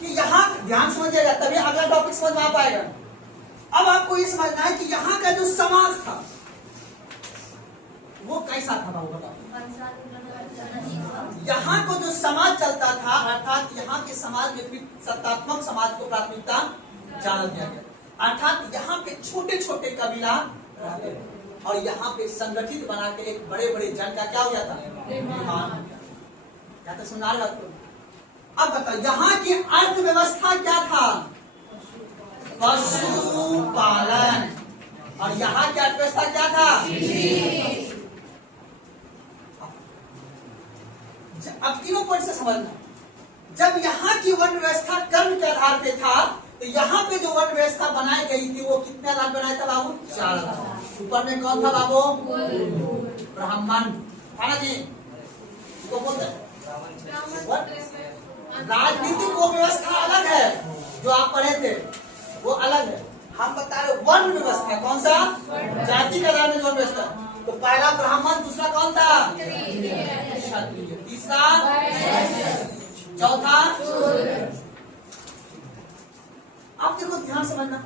कि यहाँ ध्यान समझिएगा, तभी अगला टॉपिक समझ में आ पाएगा। अब आपको ये समझना है कि यहाँ का जो समाज था वो कैसा था, वो बताओ। यहाँ को जो समाज चलता था, अर्थात यहाँ के समाज में सत्तात्मक समाज को प्राथमिकता जान दिया गया, अर्थात यहाँ पे छोटे छोटे कबीला रहते थे और यहाँ पे संगठित बना के एक बड़े बड़े जन का क्या हो गया था, निर्माण हो गया। क्या तो सुना रहा आपको? अब बताओ यहाँ की अर्थव्यवस्था क्या था, पशुपालन, और यहाँ की अर्थव्यवस्था क्या था, अब तीनों पॉइंट से समझना। जब यहाँ की वर्ण व्यवस्था कर्म के आधार पे था, तो यहाँ पे जो वर्ण व्यवस्था बनाई गई थी वो कितने आधार बनाया था बाबू, 4। ऊपर में कौन था बाबू, ब्राह्मण था ना जी, तो बोलते राजनीतिक वो व्यवस्था अलग है, जो आप पढ़े थे वो अलग है। हम बता रहे वर्ण व्यवस्था, कौन सा, जाति के आधार में वर्ण व्यवस्था। तो पहला ब्राह्मण, दूसरा कौन था, क्षत्रिय, तीसरा, चौथा। आप देखो ध्यान समझना,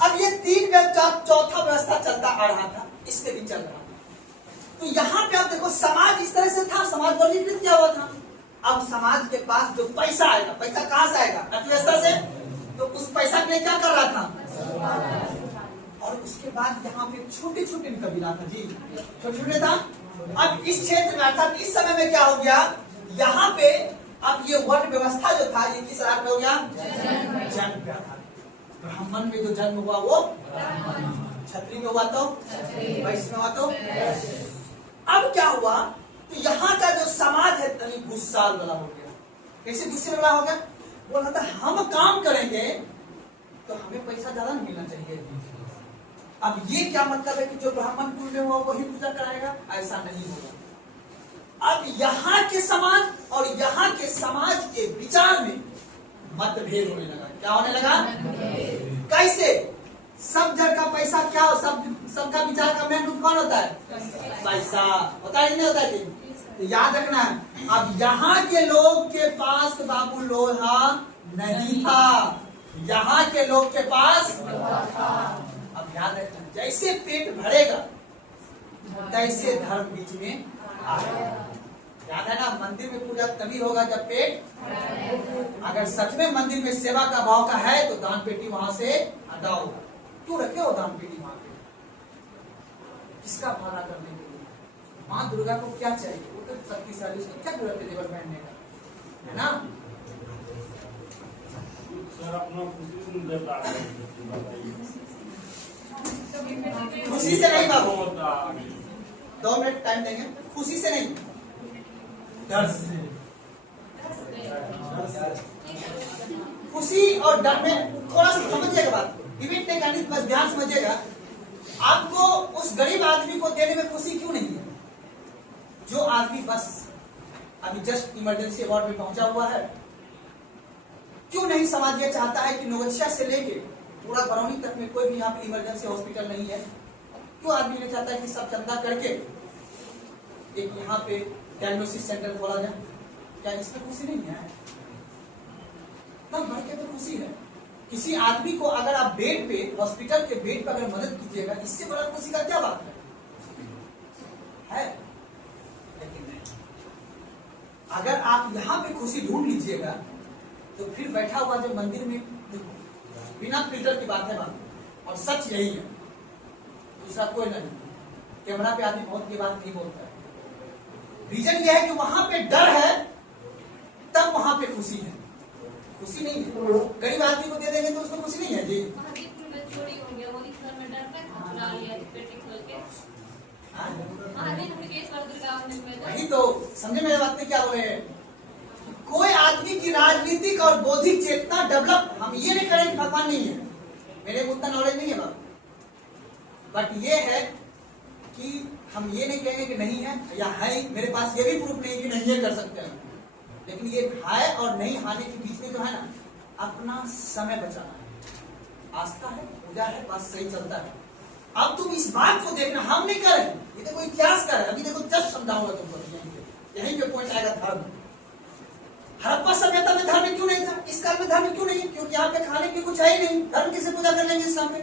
अब ये 3 चौथा व्यवस्था चलता आ रहा था, इससे भी चल रहा था। तो यहाँ पे आप देखो समाज इस तरह से था, समाज वर्गीकृत किया हुआ था। अब समाज के पास जो पैसा आएगा, पैसा कहाँ से आएगा, अर्थव्यवस्था से, तो उस पैसा के लिए क्या कर रहा था, और उसके बाद यहाँ पे छोटे छोटे कबीला था जी, छोटे छोटे था। अब इस क्षेत्र में अर्थात इस समय में क्या हो गया, यहाँ पे अब ये वर्ण व्यवस्था जो था ये किस आधार में हो गया, जन्म पे आधार। ब्राह्मण में जो जन्म हुआ वो, क्षत्रिय में हुआ तो, वैश्य में हुआ तो। अब क्या हुआ, तो यहाँ का जो समाज है तनी गुस्साल वाला हो गया। कैसे गुस्से वाला हो गया, बोला था हम काम करेंगे तो हमें पैसा ज्यादा नहीं मिलना चाहिए। अब ये क्या मतलब है कि जो ब्राह्मण कुल में हुआ वही पूजा कराएगा, ऐसा नहीं होगा। अब यहाँ के समाज और यहाँ के समाज के विचार में मतभेद होने लगा। क्या होने लगा, कैसे, सब जड़ का पैसा क्या हो, सबका विचार का मेन रूप कौन होता है, पैसा होता है, नहीं होता है। तो याद रखना है, अब यहाँ के लोग के पास बाबू लोहा नहीं था, यहाँ के लोग के पास अब याद रखना, जैसे पेट भरेगा तैसे धर्म बीच में आएगा। याद है ना, मंदिर में पूजा तभी होगा जब पेट, अगर सच में मंदिर में सेवा का भाव का है तो दान पेटी वहां से अदा होगा। क्यों रखे हो दान पेटी वहां पे, किसका भला करने के लिए? माँ दुर्गा को क्या चाहिए, वो तो शक्तिशाली, उसको क्या जरूरत है जेवर पहनने का, है ना। खुशी से नहीं बाबू, 2 मिनट टाइम देंगे, खुशी से नहीं, डर से। खुशी और डर में थोड़ा सा समझिएगा बात, डिबेट नहीं करनी, बस ध्यान समझिएगा। आपको उस गरीब आदमी को देने में खुशी क्यों नहीं है, जो आदमी बस अभी जस्ट इमरजेंसी वार्ड में पहुंचा हुआ है? क्यों नहीं समाज ये चाहता है कि नवगछिया से लेके पूरा बरौनी तक में कोई भी यहाँ पे इमरजेंसी हॉस्पिटल नहीं है? क्यों आदमी ने चाहता है कि सब चंदा करके एक यहाँ पे डायग्नोसिस सेंटर खोला जाए? क्या इसमें खुशी नहीं है? तब भर के तो खुशी है। किसी आदमी को अगर आप बेड पे, हॉस्पिटल के बेड पे अगर मदद कीजिएगा, इससे बड़ा खुशी का क्या बात है? लेकिन नहीं, अगर आप यहाँ पे खुशी ढूंढ लीजिएगा तो फिर बैठा हुआ जो मंदिर में, बिना फिल्टर की बात है बात, और सच यही है, दूसरा कोई नहीं। कैमरा पे आदमी बहुत की बात नहीं बोलता है। रीजन यह है कि वहां पे डर है, तब वहां पे खुशी है, खुशी नहीं है। गरीब आदमी को दे देंगे तो उसमें खुशी नहीं है जी। वही तो समझे मेरे बात में क्या बोले हैं, कोई आदमी की राजनीतिक और बौद्धिक चेतना डेवलप, हम ये नहीं करें कि भगवान नहीं है, मेरे को उतना नॉलेज नहीं है बात, बट ये है कि हम ये नहीं कहेंगे कि नहीं है या है, मेरे पास ये भी प्रूफ नहीं कि नहीं ये कर सकते हैं, लेकिन ये है और नहीं हाने के बीच में जो है ना, अपना समय बचाना है, आस्था है, पूजा है, बस सही चलता है। अब तुम इस बात को देखना, हम नहीं करें, ये तो कोई इतिहास का है। अभी देखो जस्ट समझाऊंगा तुमको, यहीं पे पॉइंट आएगा धर्म। हड़प्पा सभ्यता में धर्म क्यों क्यों नहीं? क्योंकि यहाँ पे खाने की कुछ है ही नहीं, धर्म किसे पूजा कर लेंगे इस पे?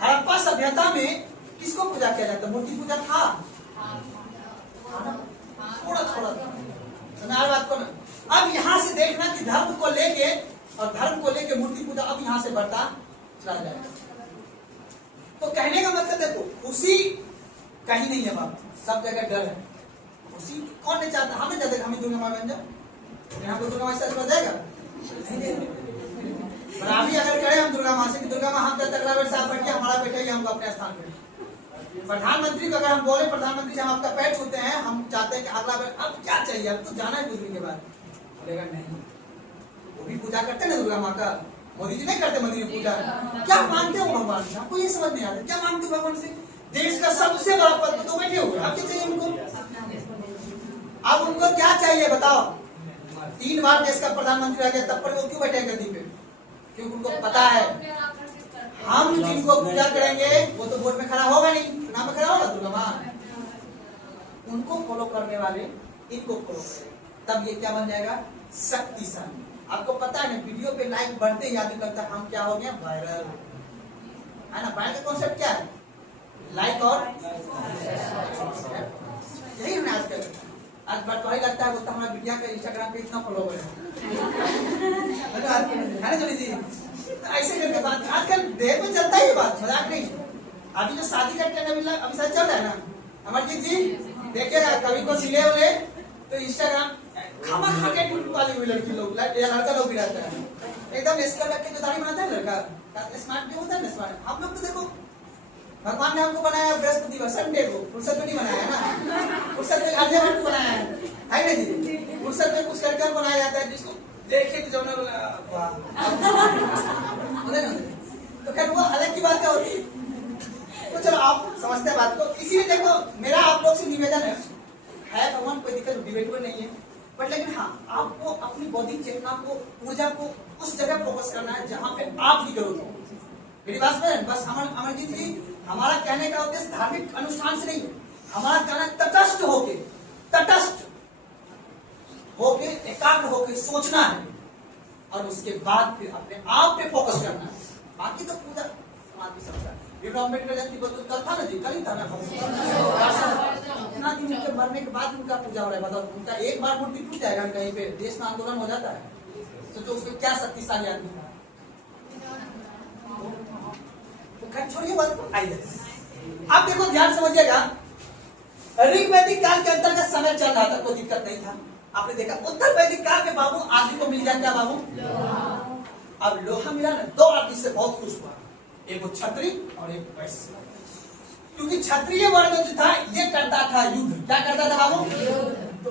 हड़प्पा सभ्यता में किसको पूजा किया जाता? मूर्ति पूजा था थोड़ा थोड़ा समझ बात को ना। अब यहाँ से देखना कि धर्म को लेके और धर्म को लेके मूर्ति पूजा अब यहाँ से बढ़ता चला जाएगा। तो कहने का मतलब देखो, खुशी कहीं नहीं है बाप, सब जगह डर है। खुशी कौन नहीं चाहता? हम नहीं चाहते हमें दुर्गा माँ बन जाए, यहाँ पे दुर्गा माँ से बन जाएगा। बराबरी अगर करें हम दुर्गा माँ से कि दुर्गा माँ हम जब तक रावण साहब बैठे हमारा बैठेगी, हमको अपने स्थान पे। प्रधानमंत्री को अगर हम बोले प्रधानमंत्री से हम आपका पैर छूते हैं, हम चाहते हैं कि अगला बार अब क्या चाहिए, अब तो जाना है गुजरने के बाद, बोलेगा नहीं। वो भी पूजा करते हैं ना दुर्गा माँ का, मोदी जी नहीं करते मंदिर में पूजा। क्या मांगते हो भगवान से? हमको ये समझ नहीं आता, क्या मांगते हो भगवान से? देश का सबसे बड़ा पद तो बैठे हुए, अब क्या चाहिए उनको? अब उनको क्या चाहिए बताओ? 3 बार देश का प्रधानमंत्री आ गया, तब पर वो क्यों बैठे गद्दी पे? क्योंकि उनको पता है हम जिनको पूजा करेंगे वो तो वोट में खड़ा होगा नहीं, चुनाव में खड़ा होगा दुर्गा माँ। उनको फॉलो करने वाले इनको फॉलो करेंगे, तब ये क्या बन जाएगा? शक्तिशाली। आपको पता है ना, वीडियो पे लाइक बढ़ते ही आदमी लगता है हम क्या हो गया, वायरल है ना। वायरल का कॉन्सेप्ट क्या है? लाइक और यही हमें आज बात वही लगता है, बोलता हमारा वीडियो का इंस्टाग्राम पे इतना फॉलोवर है ना जी। ऐसे करके बात आजकल देर में चलता ही बात, मजाक नहीं। अभी जो शादी का ट्रेंड अभी साथ चल रहा है ना, अमरजीत जी देखिएगा, कभी को सिले उले तो इंस्टाग्राम खामा खा के वाली हुई लड़की लोग या लड़का लोग भी रहता है एकदम स्कर्ट रख के जो दाढ़ी बनाता है लड़का, स्मार्ट भी होता है ना स्मार्ट। हम लोग तो देखो भगवान ने हमको बनाया बृहस्पतिवार संडे को, फुर्सत में नहीं बनाया ना, फुर्सत में आधे को बनाया है ना जी। फुर्सत में कुछ करके बनाया जाता है जिसको देख के जो तो खैर वो अलग की बात होती है। तो चलो आप समझते हैं बात को। इसीलिए देखो मेरा आप लोग से निवेदन है भगवान कोई दिक्कत डिबेटेबल नहीं है, बट लेकिन हाँ आपको अपनी बौद्धिक चेतना को, ऊर्जा को उस जगह फोकस करना है जहाँ पे आपकी जरूरत हो। मेरी बात सुन, बस अमरजीत जी हमारा कहने का उद्देश्य धार्मिक अनुष्ठान से नहीं है, हमारा कहना तटस्थ होके एकाग्र होके सोचना है और उसके बाद फिर अपने आप पे फोकस करना है। बाकी तो पूजा समाज भी समझा। अम्बेडकर जयंती को कल था ना जी, कल ही था ना। इतना दिन उनके मरने के बाद उनका पूजा हो रहा है, बताओ। उनका एक बार मूर्ति टूट जाएगा कहीं पे, देश में आंदोलन हो जाता है। तो जो उसमें क्या शक्तिशाली आदमी था, छोड़िए बात। आइए अब देखो ध्यान समझिएगा, ऋग्वैदिक काल के अंतर्गत समय चल रहा था, कोई दिक्कत नहीं था। आपने देखा उत्तर वैदिक काल में बाबू आदमी को मिल गया क्या बाबू? अब लोहा मिला ना, 2 आदमी से बहुत खुश हुआ, एक वो क्षत्रिय और एक वैश्य। क्योंकि क्षत्रिय वर्ग जो था ये करता था युद्ध। क्या करता था बाबू? तो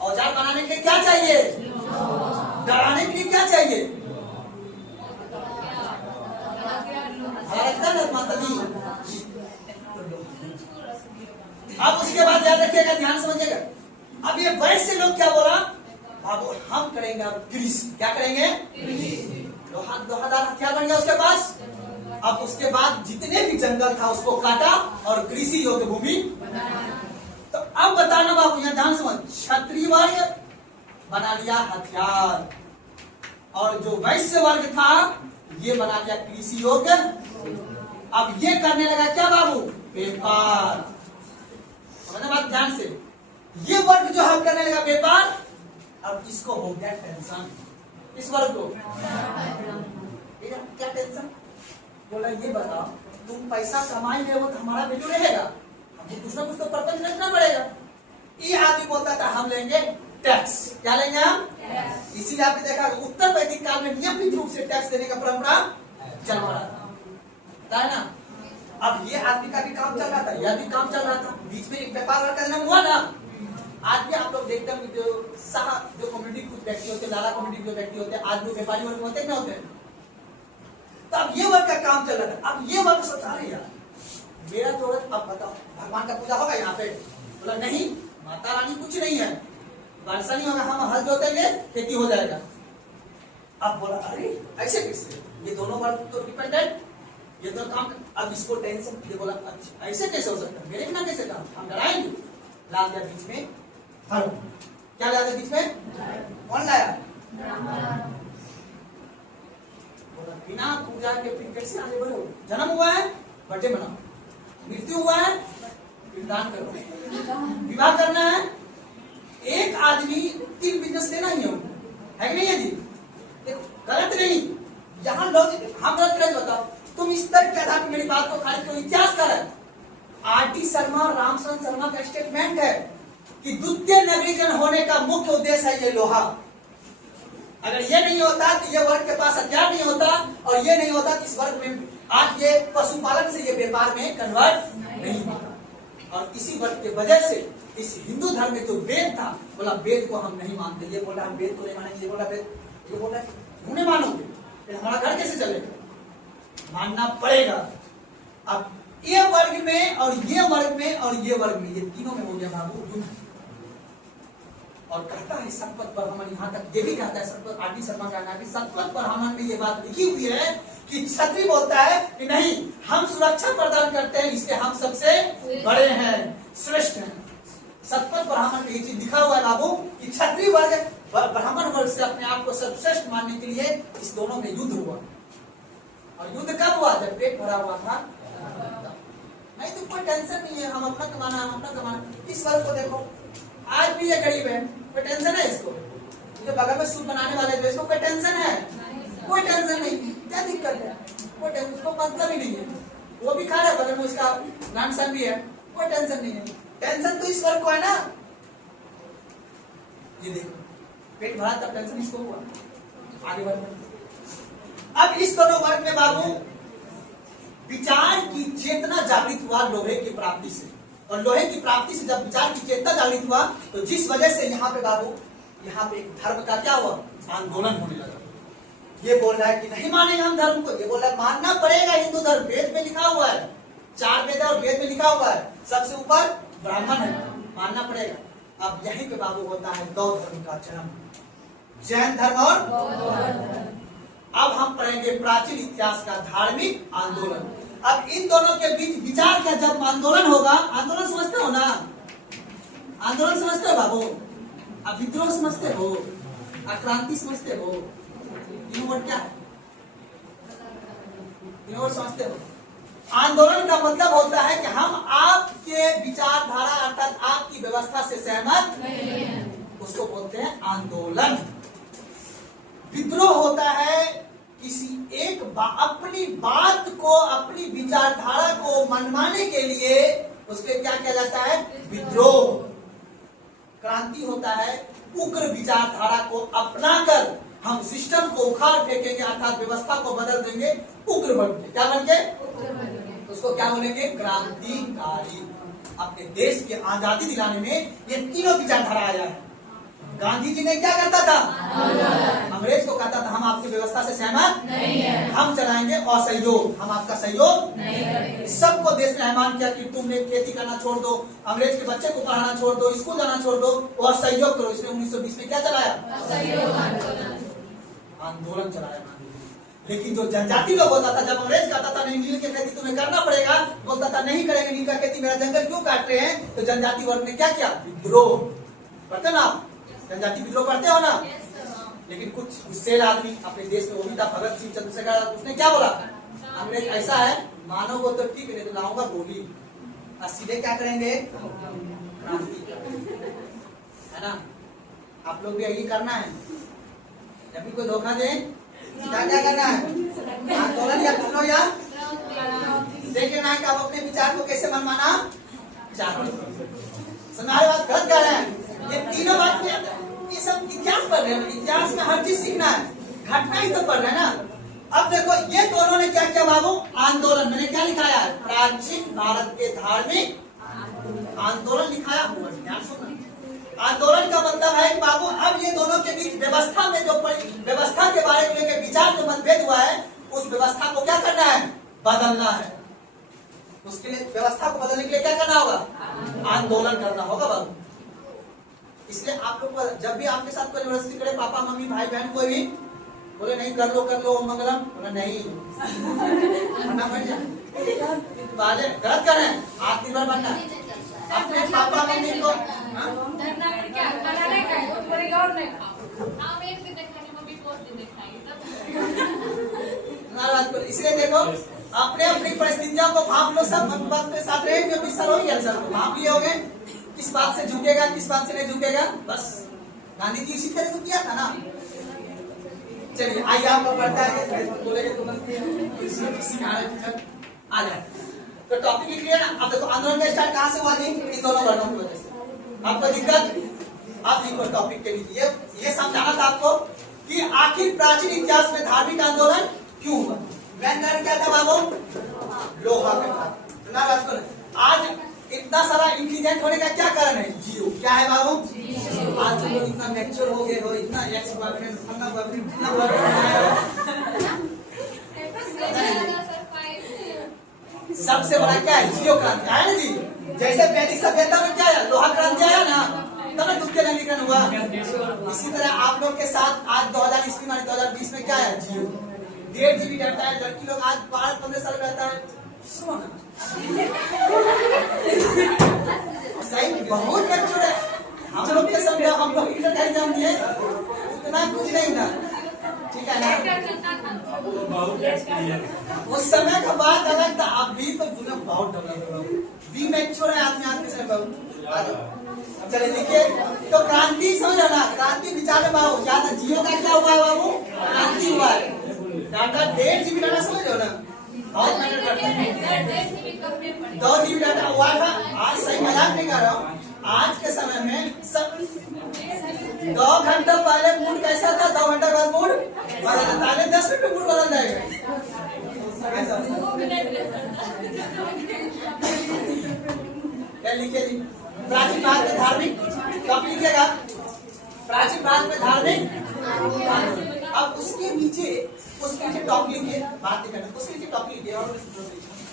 औजार बनाने के लिए क्या चाहिए? डराने के लिए क्या चाहिए? अब उसके बाद याद रखिएगा, ध्यान समझिएगा। अब ये वैश्य लोग क्या बोला? बाबू हम करेंगे अब कृषि। क्या करेंगे? लोहादार हथियार बन गया उसके पास। अब उसके बाद जितने भी जंगल था उसको काटा और कृषि योग्य भूमि। तो अब बताना बाबू, यहाँ ध्यान समझ, क्षत्रिय वर्ग बना लिया हथियार और जो वैश्य वर्ग था ये बना लिया कृषि योग्य। अब ये करने लगा क्या बाबू? व्यापार। समझना बात ध्यान से, ये वर्ग जो है करने लगा व्यापार। अब इसको हो गया टेंशन, इस वर्ग को क्या टेंशन? बोला ये बताओ, तुम पैसा कमाएंगे वो तो हमारा वैल्यू रहेगा, हमको कुछ ना कुछ तो पर्पज रखना पड़ेगा। ये आदमी बोलता था हम लेंगे टैक्स। क्या लेंगे हम? इसीलिए आपने देखा उत्तर वैदिक काल में नियमित रूप से टैक्स देने का परंपरा चल रहा था ना। अब ये आदमी का भी काम चल रहा था, यह भी काम चल रहा था, बीच में एक व्यापार का जन्म हुआ ना। आज भी आप लोग देखते हैं जो कम्युनिटी कुछ व्यक्ति होते हैं, लाला कम्युनिटी जो व्यक्ति होते हैं, आज भी व्यापारी वर्ग होते हैं ना होते हैं। तो अब ये वर्ग का काम चल रहा था। अब ये वर्ग सोचा रहे यार मेरा जरूरत, अब बताओ भगवान का पूजा होगा यहाँ पे? बोला नहीं, माता रानी कुछ नहीं है, वर्षा नहीं होगा, हम हल जोतेंगे खेती हो जाएगा। अब बोला अरे ऐसे कैसे, ये दोनों वर्ग तो डिपेंडेंट, ये तो काम। अब इसको टेंशन, ये बोला अच्छा ऐसे कैसे हो सकता है, मेरे बिना कैसे काम, हम डराएंगे। ला दिया बीच में धर्म। क्या लाया बीच में? कौन लाया? बिना पूजा के फिर कैसे आगे बढ़ो? जन्म हुआ है, बर्थडे मनाओ, मृत्यु हुआ है, पिंडदान करो, विवाह करना है, एक आदमी 3 बिजनेस लेना ही है कि नहीं है जी? देखो गलत नहीं, यहाँ लोग हम गलत नहीं बताओ, तुम इस तरह के आधार पर मेरी बात को खारिज करो। इतिहासकार है आर.टी. शर्मा, रामचंद्र शर्मा का स्टेटमेंट है कि द्वितीय नगरीकरण होने का मुख्य उद्देश्य है ये लोहा। अगर ये नहीं होता तो ये वर्ग के पास हथियार नहीं होता, और ये नहीं होता तो इस वर्ग में आज ये पशुपालन से ये व्यापार में कन्वर्ट नहीं होता। और इसी वर्ग के वजह से इस हिंदू धर्म में जो वेद था, बोला वेद को हम नहीं मानते, ये बोला हम वेद को नहीं मानेंगे, ये बोला वेद, ये बोला क्यों नहीं मानोगे, फिर हमारा घर कैसे चलेगा? मानना पड़ेगा। अब ये वर्ग में और ये वर्ग में और ये वर्ग में, ये तीनों में हो गया बाबू युद्ध। और कहता है सतपथ ब्राह्मण, यहाँ तक ये भी कहता है सतपथ, आर.डी. शर्मा का है कि सतपथ ब्राह्मण में ये बात लिखी हुई है कि क्षत्रिय बोलता है कि नहीं, हम सुरक्षा प्रदान करते हैं, इसलिए हम सबसे बड़े हैं, श्रेष्ठ हैं। सतपथ ब्राह्मण में ये चीज लिखा हुआ है बाबू कि क्षत्रिय वर्ग ब्राह्मण वर्ग से अपने आप को सर्वश्रेष्ठ मानने के लिए इस दोनों में युद्ध हुआ। और युद्ध कब हुआ? जब पेट भरा हुआ था। नहीं तो कोई टेंशन नहीं है, हम अपना कमाना, हम अपना कमाना। इस वर्ग को देखो, आज भी ये गरीब है, कोई टेंशन है इसको? जो बगल में सूट बनाने वाले थे, इसको कोई टेंशन है? कोई टेंशन नहीं। क्या दिक्कत है? कोई टेंशन, उसको मतलब ही नहीं है, वो भी खा रहा है, बगल में उसका नानसन भी है, कोई टेंशन नहीं है। टेंशन तो इस वर्ग को है ना। ये देखो पेट भरा तब टेंशन इसको हुआ, आगे बढ़। अब इस दोनों वर्ग में बाबू विचार की चेतना जागृत हुआ लोहे की प्राप्ति से, और लोहे की प्राप्ति से जब विचार की चेतना जागृत हुआ तो जिस वजह से यहाँ पे बाबू, यहाँ पे एक धर्म का क्या हुआ? आंदोलन होने लगा। ये बोल रहा है कि नहीं मानेंगे हम धर्म को, ये बोल रहा है मानना पड़ेगा हिंदू धर्म, वेद में लिखा हुआ है, 4 वेद और वेद में लिखा हुआ है, सबसे ऊपर ब्राह्मण है, मानना पड़ेगा। अब यहीं पे बाबू होता है बौद्ध धर्म का जन्म, जैन धर्म और अब हम पढ़ेंगे प्राचीन इतिहास का धार्मिक आंदोलन। अब इन दोनों के बीच विचार क्या, जब आंदोलन होगा, आंदोलन समझते हो ना? आंदोलन समझते हो बाबू? अब विद्रोह समझते हो? क्रांति समझते हो? तीनों वर्ड क्या है? तीनों वर्ड समझते हो? आंदोलन का मतलब होता है कि हम आपके विचारधारा अर्थात आपकी व्यवस्था से सहमत नहीं है, उसको बोलते हैं आंदोलन। विद्रोह होता है किसी एक अपनी बात को, अपनी विचारधारा को मनवाने के लिए उसके क्या किया जाता है? विद्रोह। क्रांति होता है उग्र विचारधारा को अपनाकर हम सिस्टम को उखाड़ फेंकेंगे अर्थात व्यवस्था को बदल देंगे, उग्र बन के। क्या बन के? उसको क्या बोलेंगे? क्रांतिकारी। अपने देश की आजादी दिलाने में ये तीनों विचारधारा आया है। गांधी जी ने क्या करता था? अंग्रेज को कहता था हम आपकी व्यवस्था से सहमत नहीं है, हम चलाएंगे असहयोग, हम आपका सहयोग नहीं करेंगे। सबको देश में ऐलान किया कि तुमने खेती करना छोड़ दो, अंग्रेज के बच्चे को पढ़ाना छोड़ दो, स्कूल जाना छोड़ दो और सहयोग करो। इसने 1920 में क्या चलाया? आंदोलन चलाया। लेकिन जो जनजाति लोग होता था, जब अंग्रेज कहता था नहीं नील की खेती तुम्हें करना पड़ेगा, बोलता था नहीं करेंगे नील का खेती, मेरा जंगल क्यों काट रहे हैं? तो जनजाति वर्ग ने क्या किया? विद्रोह। पढ़ते ना आप? जनजाति विद्रोह पढ़ते हो ना? लेकिन कुछ गुस्सेल आदमी अपने देश में वो भी था, भगत सिंह, चंद्रशेखर, उसने क्या बोला? अंग्रेज ऐसा है, मानोगे तो ठीक है, तो लाऊंगा गोली, और सीधे क्या करेंगे? क्रांति, है ना? आप लोग भी यही करना है। जब भी कोई धोखा दे क्या क्या करना है? आंदोलन या विद्रोह या देखना है कि आप अपने विचार को कैसे मनवाना चाहते हैं। हमारी बात गलत कर रहे हैं। ये तीनों बात में ये सब इतिहास पढ़ रहे हैं, इतिहास में हर चीज सीखना है, घटना ही तो पढ़ रहे हैं ना। अब देखो ये दोनों ने क्या किया बाबू? आंदोलन। मैंने क्या लिखाया है? प्राचीन भारत के धार्मिक आंदोलन लिखाया हुआ। ध्यान सुनना, आंदोलन का मतलब है कि बाबू अब ये दोनों के बीच व्यवस्था में जो व्यवस्था के बारे में लेकर विचार जो मतभेद हुआ है, उस व्यवस्था को क्या करना है? बदलना है। उसके लिए व्यवस्था को बदलने के लिए क्या करना होगा? आंदोलन करना होगा बाबू। इसलिए आप लोग जब भी आपके साथ कोई जबरदस्ती करे, पापा मम्मी भाई बहन कोई भी बोले नहीं कर लो मंगलम, बोला नहीं बनना पड़ जाए, गलत कर रहे हैं, आत्मनिर्भर बनना है। अपने पापा मम्मी को इसलिए देखो अपने अपनी परिस्थितियों को भाप लो, सब वक्त के साथ रहेंगे, विसर हो गया सर भाप लिए होगे, किस बात से झुकेगा किस बात से नहीं झुकेगा, बस गांधी जी इसी तरह तो किया था ना। चलिए आइए आपको पढ़ता है, बोलेंगे तुरंत आ जाए। तो टॉपिक लिख लिया ना। अब देखो आंदोलन का स्टार्ट कहाँ से हुआ जी, इन दोनों वर्णों की वजह से। आपको दिक्कत, आप लिखो टॉपिक के लिए, ये समझाना था आपको कि आखिर प्राचीन इतिहास में धार्मिक आंदोलन क्यों हुआ। मेन कारण क्या था बाबू, लोहा का था। आज इतना सारा इंटेलिजेंट होने का क्या कारण है, जियो। क्या है बाबू, आज तुम लोग इतना मैच्योर हो गए हो, इतना एक्स बॉयफ्रेंड फन्ना बॉयफ्रेंड इतना सबसे बड़ा क्या है, जियो क्रांति आया ना जी। जैसे वैदिक सभ्यता में क्या है, लोहा क्रांति आया ना, तब दुख नवीकरण हुआ। इसी तरह आप लोग के साथ आज 2000 ईस्वी में 2020 में क्या है, जियो। 1.5 GB रहता है, लड़की लोग आज 12-15 साल रहता है। सही बहुत मैच्योर है। हम लोग के समझो, हम लोग इंटर एग्जाम दिए उतना कुछ नहीं था, ठीक है ना। उस समय का बात अलग था, अभी तो दुनिया बहुत डेवलप भी मैच्योर है आदमी आज के समय बहुत। चलिए देखिए, तो क्रांति समझ ना, क्रांति विचार में बाबू क्या था, जियो का क्या हुआ है बाबू, क्रांति हुआ है। डाटा 1.5 GB डाटा समझ लो ना, बहुत मैटर करता है। 2 GB डाटा हुआ था, आज सही मजाक नहीं कर रहा हूँ। आज के समय में सब 2 घंटा पहले मूड कैसा था, 2 घंटा बाद मूड बदल, पहले 10 मिनट में मूड बदल जाएगा। क्या लिखिए जी, प्राचीन भारत में धार्मिक, कब लिखिएगा, प्राचीन भारत में धार्मिक। अब उसके नीचे टॉपिक लिखिए, बात नहीं करना, उसके नीचे टॉपिक लिखिए और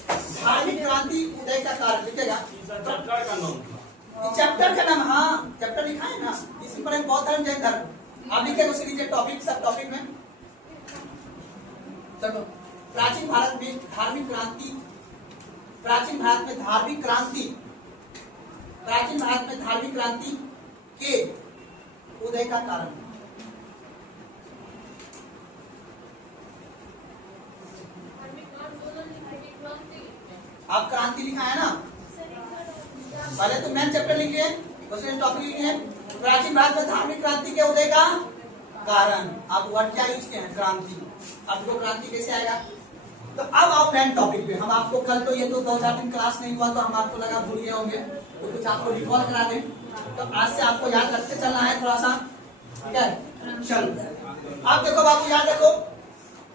धार्मिक क्रांति उदय का कारण लिखिएगा। चैप्टर का नाम, हाँ चैप्टर लिखा है ना, इसी पर बौद्ध धर्म जैन धर्म। आप लिखिए उसके नीचे टॉपिक, सब टॉपिक में चलो। प्राचीन भारत में धार्मिक क्रांति, प्राचीन भारत में धार्मिक क्रांति, प्राचीन भारत में धार्मिक क्रांति के उदय का कारण। आप क्रांति लिखा है ना, पहले तो मेन चैप्टर लिख लिए, उसके टॉपिक लिखे हैं। प्राचीन भारत में धार्मिक क्रांति के उदय का कारण, आप वर्ड क्या यूज किए हैं, क्रांति। अब तो क्रांति कैसे आएगा, तो अब आप मेन टॉपिक पे, हम आपको कल तो ये तो 2-4 दिन क्लास नहीं हुआ तो हम आपको लगा भूल गए होंगे, तो कुछ आपको रिकॉल करा दें, तो आज से आपको याद रखते चलना है थोड़ा सा, ठीक है। चलो आप देखो बाबू, याद रखो,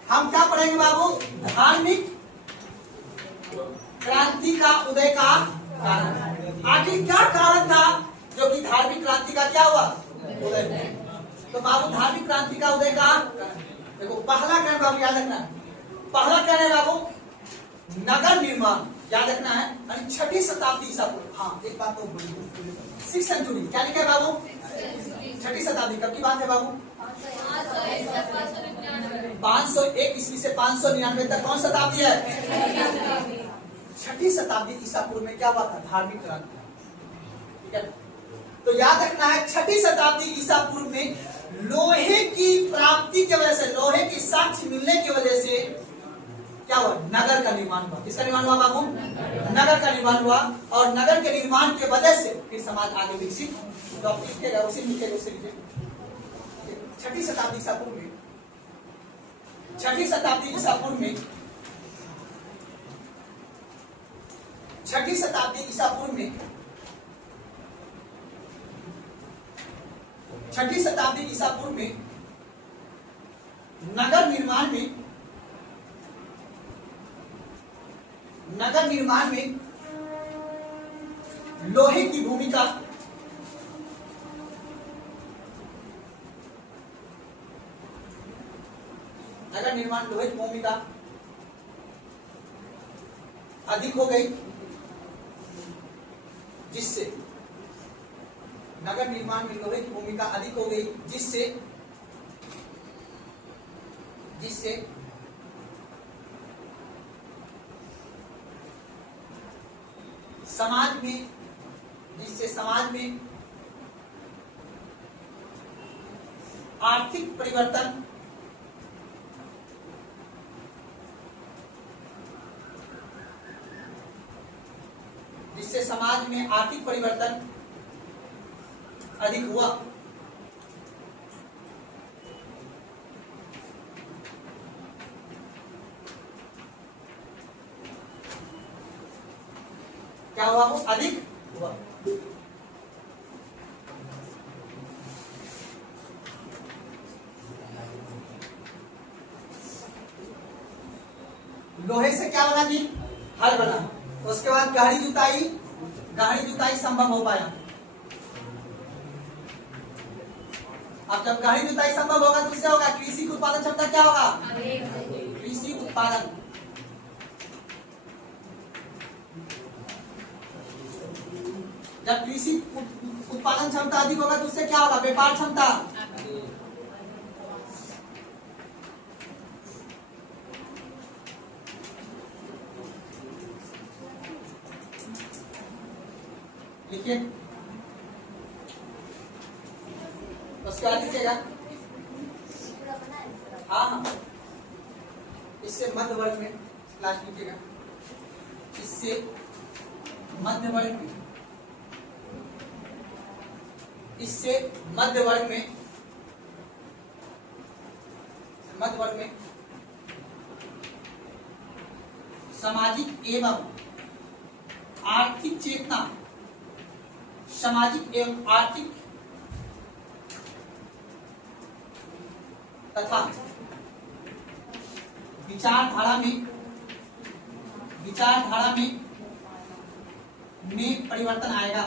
हम क्या पढ़ेंगे बाबू, धार्मिक क्रांति का उदय का कारण। आखिर क्या कारण था जो कि धार्मिक क्रांति का क्या हुआ, उदय। तो बाबू धार्मिक क्रांति का उदय का देखो, पहला कारण बाबू याद रखना, पहला कारण है बाबू नगर निर्माण, याद रखना है, यानी 6वीं शताब्दी ईसा पूर्व। हाँ एक बात तो 6th सेंचुरी, क्या लिखा है बाबू, 6वीं शताब्दी। कब की बात है बाबू, 501 ईस्वी से 599 तक कौन शताब्दी है, 6वीं शताब्दी ईसा पूर्व में क्या हुआ था, धार्मिक क्रांति, ठीक है। तो याद रखना है 6वीं शताब्दी ईसा पूर्व में लोहे की प्राप्ति की वजह से, लोहे की साक्ष्य मिलने की वजह से क्या हुआ, नगर का निर्माण हुआ। किसका निर्माण हुआ बाबू, नगर का निर्माण हुआ, और नगर के निर्माण की वजह से फिर समाज आगे विकसित। तो आप लिखिएगा, उसे लिखिएगा, उसे लिखिए। 6वीं शताब्दी ईसा पूर्व में, 6वीं शताब्दी ईसा पूर्व में, 6वीं शताब्दी ईसा पूर्व में, 6वीं शताब्दी ईसा पूर्व में नगर निर्माण में, नगर निर्माण में लोहे की भूमिका, नगर निर्माण लोहे की भूमिका अधिक हो गई, जिससे नगर निर्माण में लोहे की भूमिका अधिक हो गई, जिससे समाज में आर्थिक परिवर्तन समाज में आर्थिक परिवर्तन अधिक हुआ। क्या हुआ? वो अधिक हुआ। लोहे से क्या बना जी? हल बना। उसके बाद गहरी जुताई संभव हो पाया। अब जब गहरी जुताई संभव होगा तो इससे होगा कृषि की उत्पादन क्षमता क्या होगा? कृषि उत्पादन। जब कृषि उत्पादन क्षमता अधिक होगा तो उससे क्या होगा? व्यापार क्षमता। लिखिए। उसके बाद लिखिएगा। हाँ, इससे मध्य वर्ग में लास्ट लिखिएगा। इससे मध्य वर्ग में सामाजिक एवं आर्थिक चेतना, सामाजिक एवं आर्थिक तथा विचारधारा में परिवर्तन आएगा।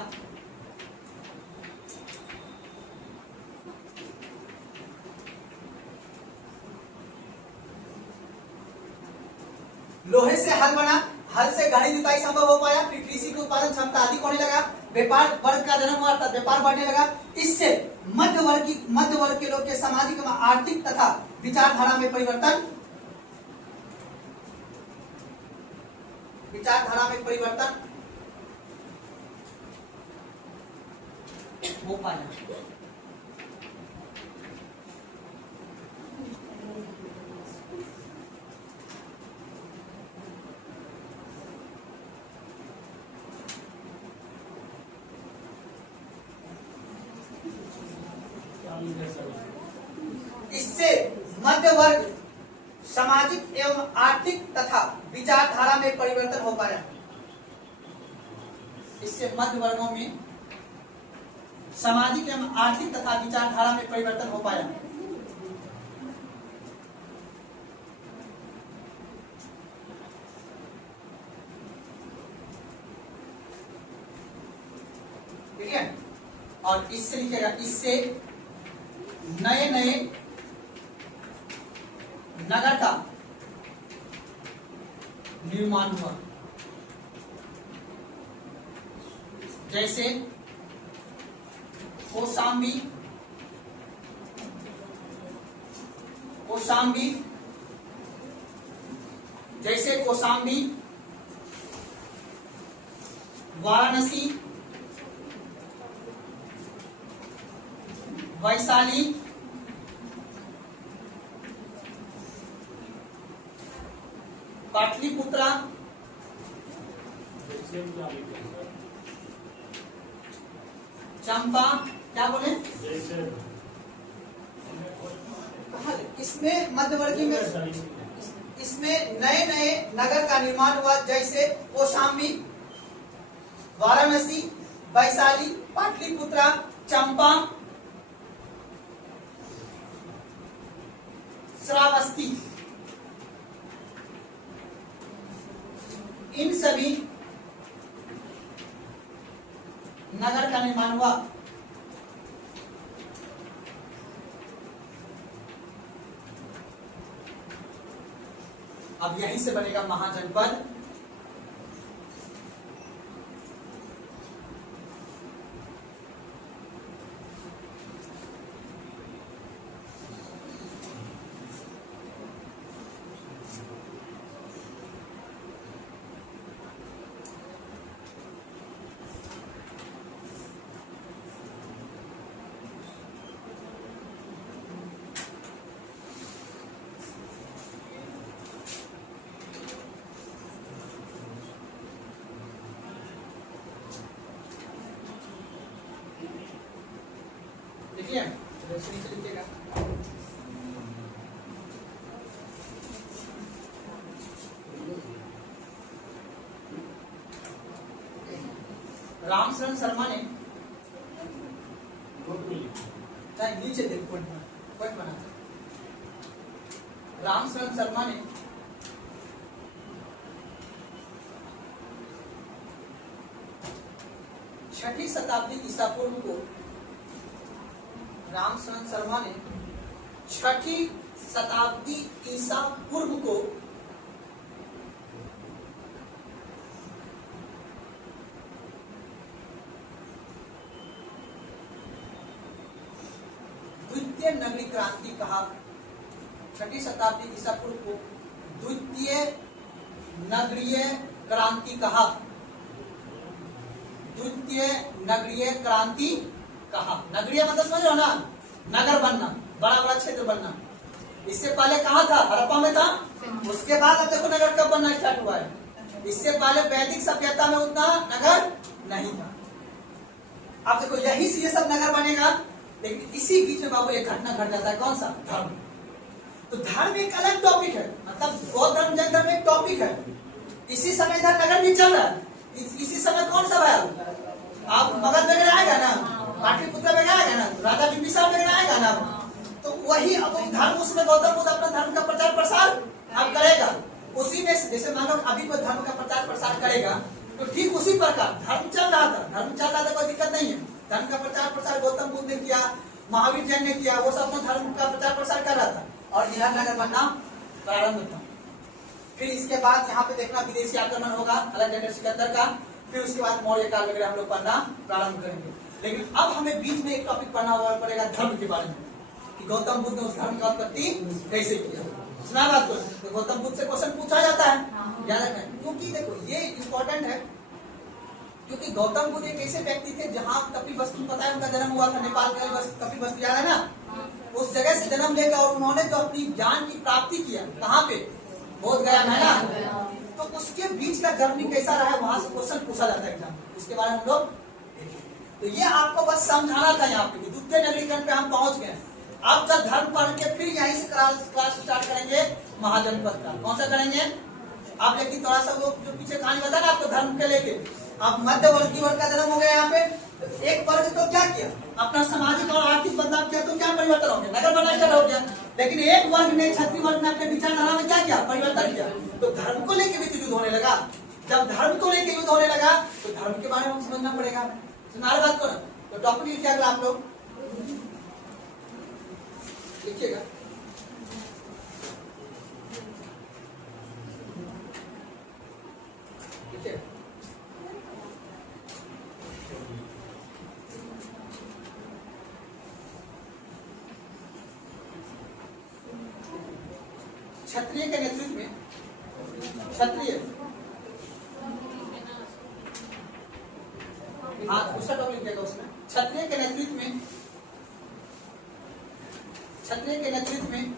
लोहे से हल बना, हल से गहरी जुताई संभव हो पाया, फिर कृषि की उत्पादन क्षमता अधिक होने लगा, व्यापार वर्ग का जन्म हुआ अर्थात व्यापार बढ़ने लगा। इससे मध्य वर्ग के लोग के सामाजिक एवं आर्थिक तथा विचारधारा में परिवर्तन हो पाया। इससे मध्य वर्ग सामाजिक एवं आर्थिक तथा विचारधारा में परिवर्तन हो पाया। इससे मध्य वर्गों में सामाजिक एवं आर्थिक तथा विचारधारा में परिवर्तन हो पाया। ठीक है। और इससे लिखेगा, इससे नए नगर का निर्माण हुआ। जैसे कौशाम्बी, वाराणसी, वैशाली, पाटलिपुत्रा, चंपा, क्या बोले? इसमें मध्यवर्गी में इसमें नए नगर का निर्माण हुआ। जैसे कौशाम्बी, वाराणसी, वैशाली, पाटलिपुत्रा, चंपा, श्रावस्ती, इन सभी नगर का निर्माण हुआ। अब यहीं से बनेगा महाजनपद। लिखे? नीचे लिखिएगा। रामशरण शर्मा ने नीचे देख पॉइंट बना। रामशरण शर्मा ने छठी शताब्दी ईसा पूर्व को रामशरण शर्मा ने छठी शताब्दी ईसा पूर्व को द्वितीय नगरीय क्रांति कहा। छठी शताब्दी ईसा पूर्व को द्वितीय नगरीय क्रांति कहा। द्वितीय नगरीय क्रांति कहा। नगरीय मतलब समझ रहे हो ना, नगर बनना, बड़ा बड़ा क्षेत्र बनना। इससे पहले कहाँ था? हड़प्पा में था। उसके बाद अब देखो नगर कब बनना स्टार्ट हुआ है। इससे पहले वैदिक सभ्यता में उतना नगर नहीं था। अब देखो यही से ये सब नगर बनेगा, लेकिन इसी बीच में बाबू एक घटना घट जाता है। कौन सा? धर्म। तो धर्म एक अलग टॉपिक है, मतलब बौद्ध धर्म जैन धर्म एक टॉपिक है। इसी समय इधर नगर भी चल रहा है। इसी समय कौन सा है? आप मगध वगैरह आएगा ना, पाटलिपुत्र वगैरह आएगा ना, राजा बिंबिसार वगैरह आएगा ना। तो वही अब धर्म, उसमें गौतम बुद्ध अपना धर्म का प्रचार प्रसार अब करेगा। उसी में जैसे मान लो अभी कोई धर्म का प्रचार प्रसार करेगा, तो ठीक उसी प्रकार धर्म चल रहा था, कोई दिक्कत नहीं है। धर्म का प्रचार प्रसार गौतम बुद्ध ने किया, महावीर जैन ने किया, वो सब अपना धर्म का प्रचार प्रसार कर रहा था और यहाँ नगर बनना प्रारंभ था। फिर इसके बाद यहाँ पे देखना विदेशी आक्रमण होगा अलेक्जेंडर सिकंदर का। फिर उसके बाद मौर्य काल वगैरह हम लोग पढ़ना प्रारंभ करेंगे। लेकिन अब हमें बीच में एक टॉपिक पढ़ना पड़ेगा धर्म के बारे में, कि गौतम बुद्ध ने उस धर्म का उत्पत्ति कैसे किया। सुना बात को? तो गौतम बुद्ध से क्वेश्चन पूछा जाता है, याद रखना। क्योंकि देखो ये इम्पोर्टेंट है, क्योंकि गौतम बुद्ध एक ऐसे व्यक्ति थे जहाँ कपिलवस्तु, पता है उनका जन्म हुआ था नेपाल का कपिलवस्तु, याद है ना? उस जगह से जन्म लेकर और उन्होंने जो अपनी ज्ञान की प्राप्ति किया, कहाँ पे? बोध गया है ना। तो उसके बीच का जर्नी कैसा रहा है, वहां से क्वेश्चन पूछा जाता है एग्जाम, इसके बारे में हम लोग। तो ये आपको बस समझाना था यहाँ पे। द्वितीय नगरीकरण पे हम पहुंच गए। अब जब धर्म पढ़ के फिर यहीं से क्लास स्टार्ट करेंगे महाजनपद का। कौन सा करेंगे? आप लेकिन थोड़ा सा वो जो पीछे कहानी बता ना आपको धर्म के लेके, आप मध्यवर्गीय वर्ग का जन्म हो गया यहाँ पे। एक वर्ग तो क्या किया, अपना सामाजिक और आर्थिक बदलाव किया, तो क्या परिवर्तन हो गया? नगर बनना स्टार्ट हो गया। लेकिन एक वर्ग ने, क्षत्रिय वर्ग ने अपने विचारधारा में क्या किया? परिवर्तन किया। तो धर्म को लेकर भी युद्ध होने लगा। जब धर्म को लेकर युद्ध होने लगा तो धर्म के बारे में समझना पड़ेगा। सुना बात को ना? तो टॉपिक लिखिए अगर आप लोग लिखिएगा। क्षत्रिय के नेतृत्व में, क्षत्रिय, हाँ दूसरा टॉपिक लिखिएगा उसमें। क्षत्रिय के नेतृत्व में, क्षत्रिय के नेतृत्व में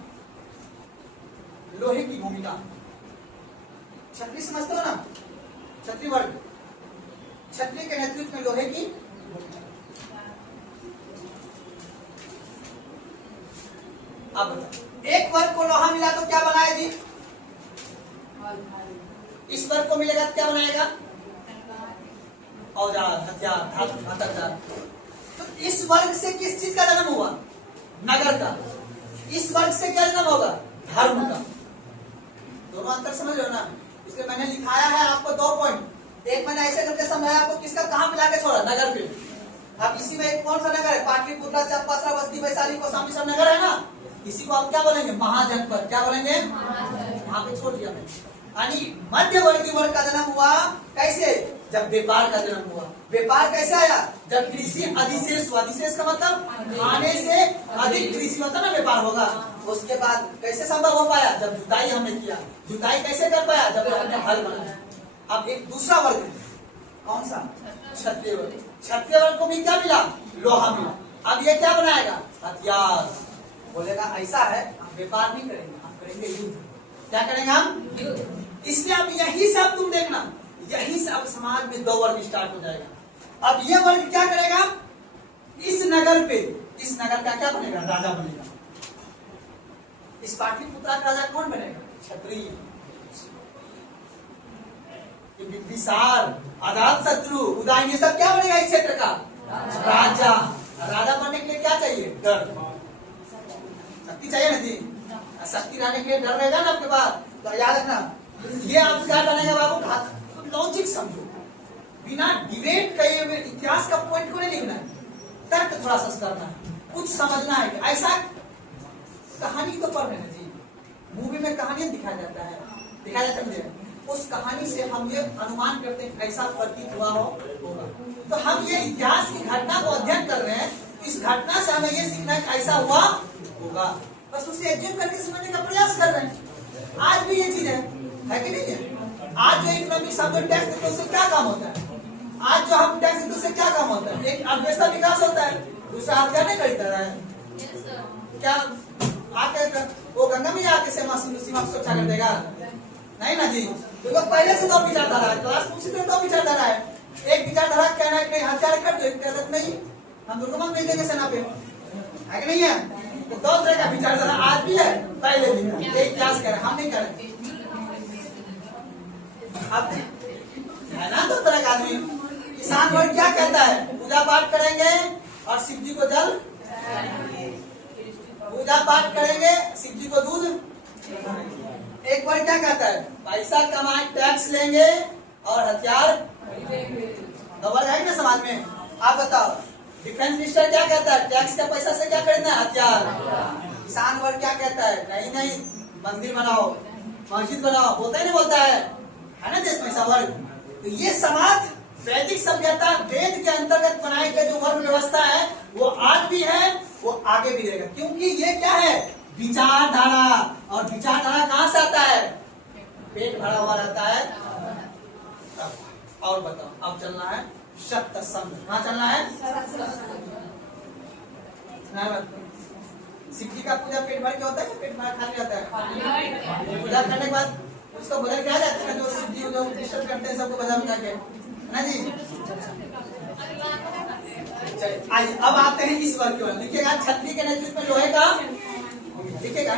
लोहे की भूमिका। क्षत्रिय समझते हो ना? क्षत्रिय वर्ग, क्षत्रिय के नेतृत्व में लोहे की भूमिका। अब बताओ, एक वर्ग को लोहा मिला तो क्या बनाए जी? इस वर्ग को मिलेगा तो क्या बनाएगा? औजार, हथियार, धातु। तो इस वर्ग से किस चीज का जन्म हुआ? नगर का। इस वर्ग से क्या जन्म होगा? धर्म का। दोनों अंतर समझ रहे हो ना? इसलिए मैंने लिखाया है आपको 2 पॉइंट। एक मैंने ऐसे करके समझाया आपको, किसका कहाँ मिला के छोड़ा? नगर पे। अब इसी में एक कौन सा नगर है? पाटलिपुत्र, चंपासरा, बस्ती, वैशाली, कौशाम्बी सब नगर है ना। इसी को आप क्या बोलेंगे? महाजनपद। क्या बोलेंगे? यहाँ पे छोड़ दिया मैंने। यानी मध्यवर्गीय वर्ग का जन्म हुआ कैसे? जब व्यापार का जन्म हुआ। व्यापार कैसे आया? जब कृषि अधिशेष हुआ। अधिशेष का मतलब खाने से अधिक कृषि होता ना, व्यापार होगा। उसके बाद कैसे संभव हो पाया? जब जुताई हमने किया। जुताई कैसे कर पाया? जब हमने हल बनाया। अब एक दूसरा वर्ग है, कौन सा? क्षत्रिय वर्ग। क्षत्रिय वर्ग को भी क्या मिला? लोहा मिला। अब ये क्या बनाएगा? हथियार। बोलेगा ऐसा है, हम व्यापार नहीं करेंगे, हम करेंगे युद्ध। क्या करेंगे हम? युद्ध। इसलिए अब यही से अब तुम देखना, यही से अब समाज में 2 वर्ग स्टार्ट हो जाएगा। अब ये वर्ग क्या करेगा? इस नगर पे इस नगर का क्या बनेगा? राजा बनेगा। इस पाटलिपुत्रा का राजा कौन बनेगा? क्षत्रिय। बिंबिसार, अजातशत्रु, उदयन, ये सब क्या बनेगा इस क्षेत्र का? राजा। राजा बनने के लिए क्या चाहिए? डर, शक्ति चाहिए ना जी। शक्ति रहने के लिए डर रहेगा ना आपके पास, तो याद रखना ये आपका क्या बनेगा बाबू? लॉजिक समझो, बिना डिबेट किए हुए इतिहास का पॉइंट को नहीं लिखना है, तर्क थोड़ा सा करना है, कुछ समझना है। ऐसा कहानी तो पढ़ रहे हैं जी, मूवी में कहानियां दिखाया जाता है, दिखाया जाता है मुझे, उस कहानी से हम ये अनुमान करते हैं ऐसा प्रतीत हुआ होगा। तो हम ये इतिहास की घटना को अध्ययन कर रहे हैं, इस घटना से हमें ये सीखना है कि ऐसा हुआ होगा, बस उसे एज्यूम करके समझने का प्रयास कर रहे हैं। आज भी ये चीज है कि नहीं है? आज जो इकोनॉमिक्स हम जो टैक्स देते हैं उससे क्या काम होता है? आज जो हम टैक्स देते हैं उससे क्या काम होता है? एक अर्थव्यवस्था विकास होता है, दूसरा हाथ क्या नहीं खरीदता रहा है क्या? आके वो गंगा में आके सीमा सुरक्षा कर देगा? नहीं ना जी। तो पहले से दो विचारधारा है, क्लास पूछते थे दो विचारधारा है। एक विचारधारा कहना है कि हथियार कर दो, कहते नहीं हम दुर्गम नहीं देंगे सेना पे, है कि नहीं है? तो दो तरह का विचारधारा आज भी है, पहले भी है। एक क्लास कर हम नहीं करें अब है ना। दो तरह का आदमी, किसान वर्ग क्या कहता है? पूजा पाठ करेंगे और शिव जी को जल, पूजा पाठ करेंगे शिव जी को दूध। एक वर्ग क्या कहता है? पैसा कमाए टैक्स लेंगे और हथियार। दो वर्ग है ना समाज में। आप बताओ, डिफेंस मिनिस्टर क्या कहता है? टैक्स का पैसा से क्या खरीदना है? हथियार। किसान वर्ग क्या कहता है? नहीं नहीं, मंदिर बनाओ, मस्जिद बनाओ, बोलता ही नहीं बोलता है ना देश में ऐसा वर्ग। तो ये समाज वैदिक सभ्यता वेद के अंतर्गत बनाई गई जो वर्ग व्यवस्था है वो आज भी है, वो आगे भी रहेगा, क्योंकि ये क्या है? विचारधारा। और विचारधारा कहां से आता है? पेट भरा हुआ रहता है। और बताओ, अब चलना है सत्य संग। कहां चलना है? शिव जी का पूजा पेट भर के होता है, पेट भरा खाली रहता है? पूजा करने के बाद उसको भजन क्या जाता है? जो शिव जी जो डिस्टर्ब करते हैं सबको बजा बजा के, ना जी। आइए अब आते हैं इस वर्ग के बारे में। लिखेगा क्षत्रिय के नेतृत्व में लोहे का, लिखेगा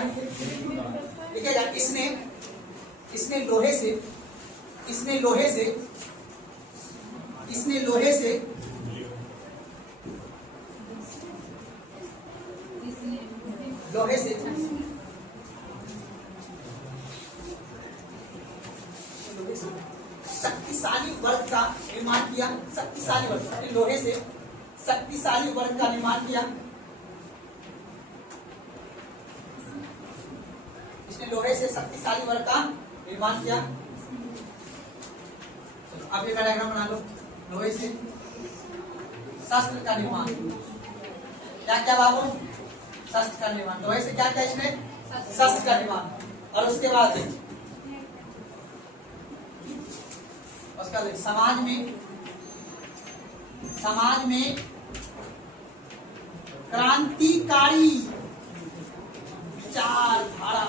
लिखेगा इसने लोहे से शक्तिशाली वर्ग का निर्माण किया। शक्तिशाली वर्ग, लोहे से शक्तिशाली वर्ग का निर्माण किया। इसने लोहे से शक्तिशाली वर्ग का निर्माण किया। अब ये डायग्राम बना लो। लोहे से शस्त्र का निर्माण, क्या क्या बाबू? शस्त्र का निर्माण। लोहे से क्या क्या इसने? शस्त्र का निर्माण। और उसके बाद समाज में क्रांतिकारी विचारधारा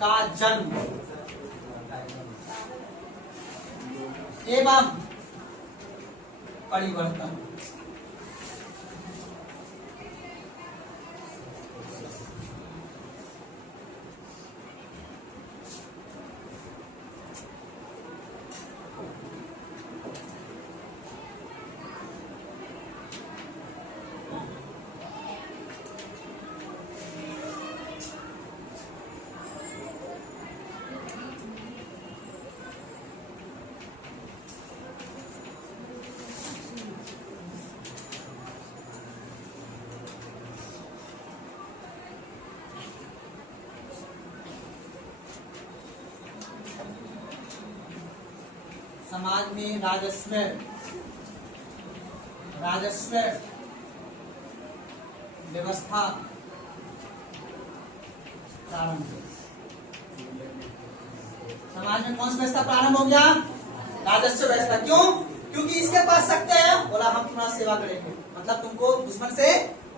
का जन्म एवं परिवर्तन। समाज में राजस्व व्यवस्था प्रारंभ। समाज में कौन सी व्यवस्था प्रारंभ हो गया? राजस्व व्यवस्था। क्यों? क्योंकि इसके पास शक्ति है, बोला हम तुम्हारा सेवा करेंगे, मतलब तुमको दुश्मन से